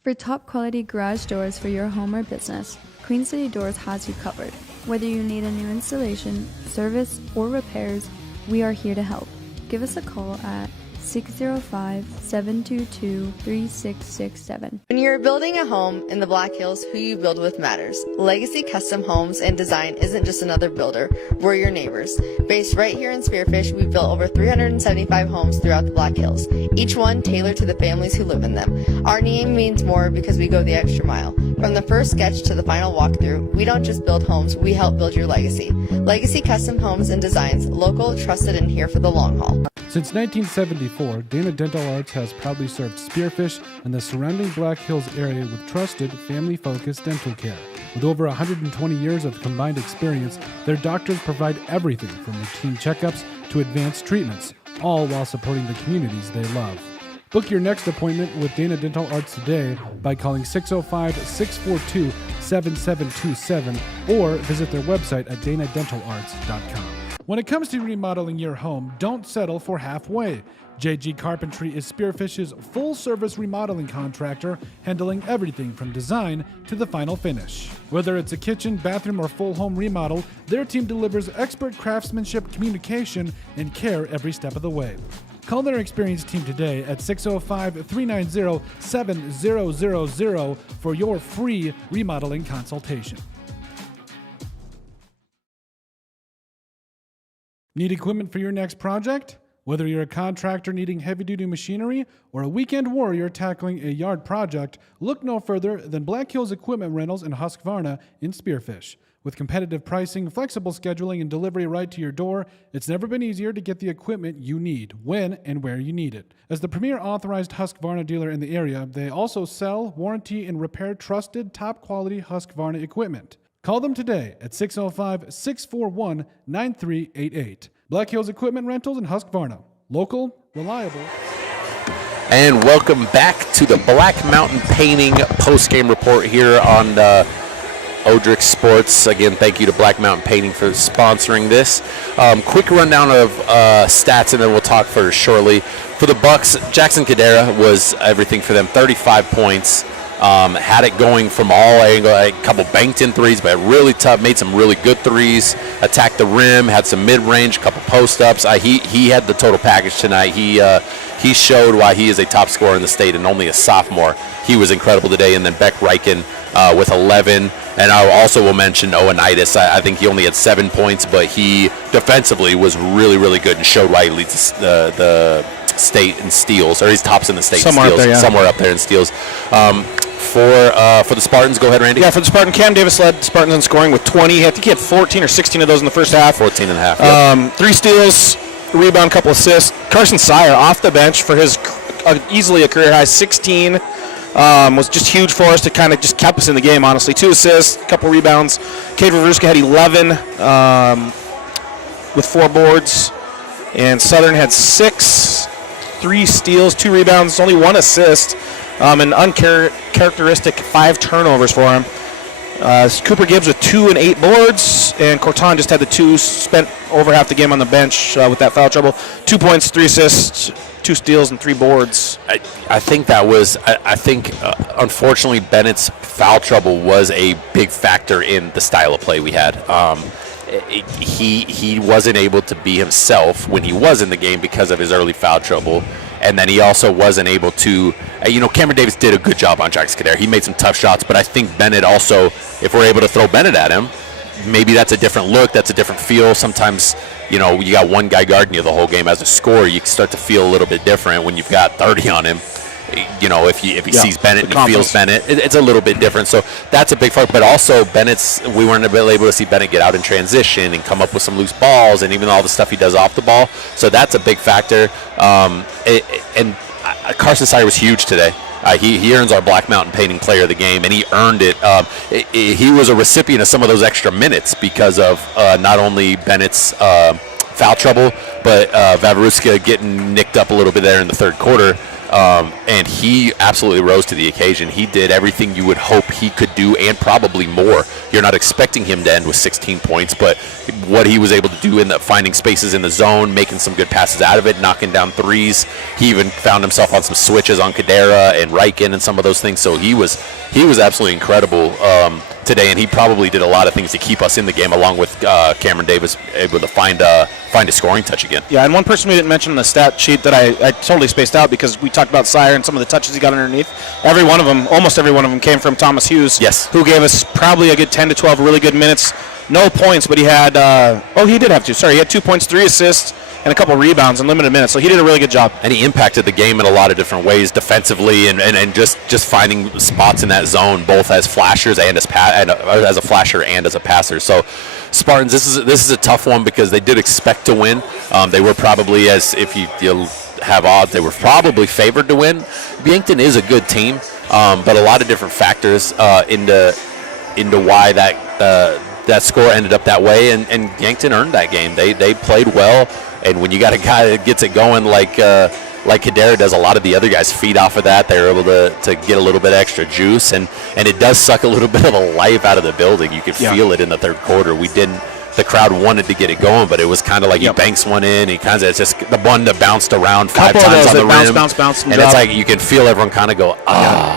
For top quality garage doors for your home or business, Queen City Doors has you covered. Whether you need a new installation, service, or repairs, we are here to help. Give us a call at 605-722-3667. When you're building a home in the Black Hills, who you build with matters. Legacy Custom Homes and Design isn't just another builder, we're your neighbors. Based right here in Spearfish, we've built over 375 homes throughout the Black Hills, each one tailored to the families who live in them. Our name means more because we go the extra mile. From the first sketch to the final walkthrough, we don't just build homes, we help build your legacy. Legacy Custom Homes and Designs, local, trusted, and here for the long haul. Since 1974, Dana Dental Arts has proudly served Spearfish and the surrounding Black Hills area with trusted, family-focused dental care. With over 120 years of combined experience, their doctors provide everything from routine checkups to advanced treatments, all while supporting the communities they love. Book your next appointment with Dana Dental Arts today by calling 605-642-7727 or visit their website at danadentalarts.com. When it comes to remodeling your home, don't settle for halfway. JG Carpentry is Spearfish's full-service remodeling contractor, handling everything from design to the final finish. Whether it's a kitchen, bathroom, or full home remodel, their team delivers expert craftsmanship, communication, and care every step of the way. Call their experienced team today at 605-390-7000 for your free remodeling consultation. Need equipment for your next project? Whether you're a contractor needing heavy-duty machinery or a weekend warrior tackling a yard project, look no further than Black Hills Equipment Rentals in Husqvarna in Spearfish. With competitive pricing, flexible scheduling, and delivery right to your door, it's never been easier to get the equipment you need, when and where you need it. As the premier authorized Husqvarna dealer in the area, they also sell, warranty, and repair trusted, top-quality Husqvarna equipment. Call them today at 605-641-9388. Black Hills Equipment Rentals in Husqvarna. Local, reliable. And welcome back to the Black Mountain Painting post-game report here on Odrick Sports. Again, thank you to Black Mountain Painting for sponsoring this. Quick rundown of stats, and then we'll talk further shortly. For the Bucks, Jackson Cadera was everything for them. 35 points. Had it going from all angles, a couple banked in threes, but really tough, made some really good threes, attacked the rim, had some mid-range, couple post-ups. He had the total package tonight. He showed why he is a top scorer in the state and only a sophomore. He was incredible today. And then Beck Reichen with 11. And I also will mention Ioannidis. I think he only had 7 points, but he defensively was really, really good and showed why he leads the state in steals, or he's tops in the state somewhere in steals. Up there, yeah. Somewhere up there in steals. For the Spartans, go ahead, Randy. Yeah, for the Spartan, Cam Davis led Spartans in scoring with 20. I think he had 14 or 16 of those in the first half. 14 and a half. Yep. 3 steals, rebound, couple assists. Carson Sire off the bench for his easily a career high 16. Was just huge for us to kind of just kept us in the game, honestly. 2 assists, a couple rebounds. Cade Vavrusca had 11 with 4 boards. And Southern had 6, 3 steals, 2 rebounds, only 1 assist, and uncharacteristic 5 turnovers for him. Cooper Gibbs with 2 and 8 boards, and Corton just had the 2, spent over half the game on the bench with that foul trouble. 2 points, 3 assists, 2 steals, and 3 boards. I think that was, unfortunately, Bennett's foul trouble was a big factor in the style of play we had. He wasn't able to be himself when he was in the game because of his early foul trouble. And then he also wasn't able to, Cameron Davis did a good job on Jackson Kadare. He made some tough shots, but I think Bennett also, if we're able to throw Bennett at him, maybe that's a different look, that's a different feel. Sometimes, you got one guy guarding you the whole game as a scorer, you can start to feel a little bit different when you've got 30 on him. If he sees Bennett and he feels Bennett, it's a little bit different. So that's a big part. But also we weren't able to see Bennett get out in transition and come up with some loose balls and even all the stuff he does off the ball. So that's a big factor. And Carson Sire was huge today. He earns our Black Mountain Painting Player of the Game, and he earned it. He was a recipient of some of those extra minutes because of not only Bennett's foul trouble, but Vavrusca getting nicked up a little bit there in the third quarter. And he absolutely rose to the occasion. He did everything you would hope he could do and probably more. You're not expecting him to end with 16 points, but what he was able to do in the finding spaces in the zone, making some good passes out of it, knocking down threes. He even found himself on some switches on Kadera and Riken and some of those things. So he was absolutely incredible today, and he probably did a lot of things to keep us in the game, along with Cameron Davis able to find a scoring touch again. Yeah, and one person we didn't mention on the stat sheet that I totally spaced out because we talked about Sire and some of the touches he got underneath. Almost every one of them came from Thomas Hughes. Yes. Who gave us probably a good 10 to 12 really good minutes. No points, but he had, he did have 2. Sorry, he had 2 points, 3 assists, and a couple rebounds in limited minutes. So he did a really good job. And he impacted the game in a lot of different ways defensively and just finding spots in that zone, both as flashers and as a flasher and as a passer. So Spartans, this is a tough one because they did expect to win. They were probably, as if you have odds, they were probably favored to win. Yankton is a good team, but a lot of different factors into why that score ended up that way, and Yankton earned that game. They played well, and when you got a guy that gets it going like Kadera does, a lot of the other guys feed off of that. They're able to get a little bit extra juice, and it does suck a little bit of the life out of the building. You could feel it in the third quarter. The crowd wanted to get it going, but it was kind of like he banks one in. It's just the one that bounced around 5 times on the rim. Bounce, and it's like you can feel everyone kind of go,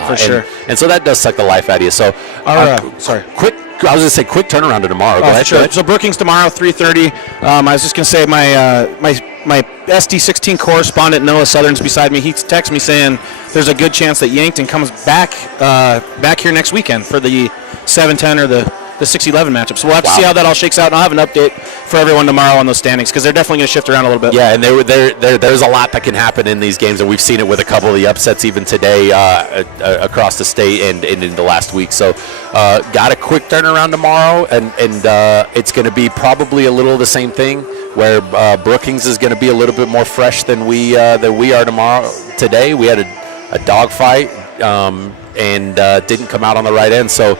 for sure. And so that does suck the life out of you. So, sorry. Quick turnaround to tomorrow. Go ahead. Sure. So Brookings tomorrow, 3:30. I was just going to say my SD16 correspondent, Noah Southern's beside me. He texted me saying there's a good chance that Yankton comes back here next weekend for the 7-10 or the 6-11 matchup. So we'll have to see how that all shakes out, and I'll have an update for everyone tomorrow on those standings because they're definitely going to shift around a little bit. Yeah, and there's a lot that can happen in these games, and we've seen it with a couple of the upsets even today across the state and in the last week. So got a quick turnaround tomorrow, and it's going to be probably a little the same thing where Brookings is going to be a little bit more fresh than we are tomorrow. Today we had a dogfight and didn't come out on the right end. So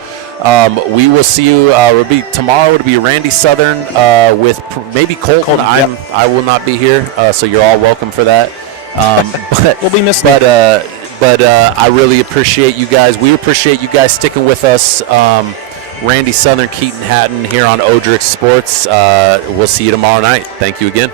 we will see you. Tomorrow it'll be Randy Southern with maybe Colton. I will not be here, so you're all welcome for that. But we'll be missing. But I really appreciate you guys. We appreciate you guys sticking with us. Randy Southern, Keaton Hatton here on Odrick Sports. We'll see you tomorrow night. Thank you again.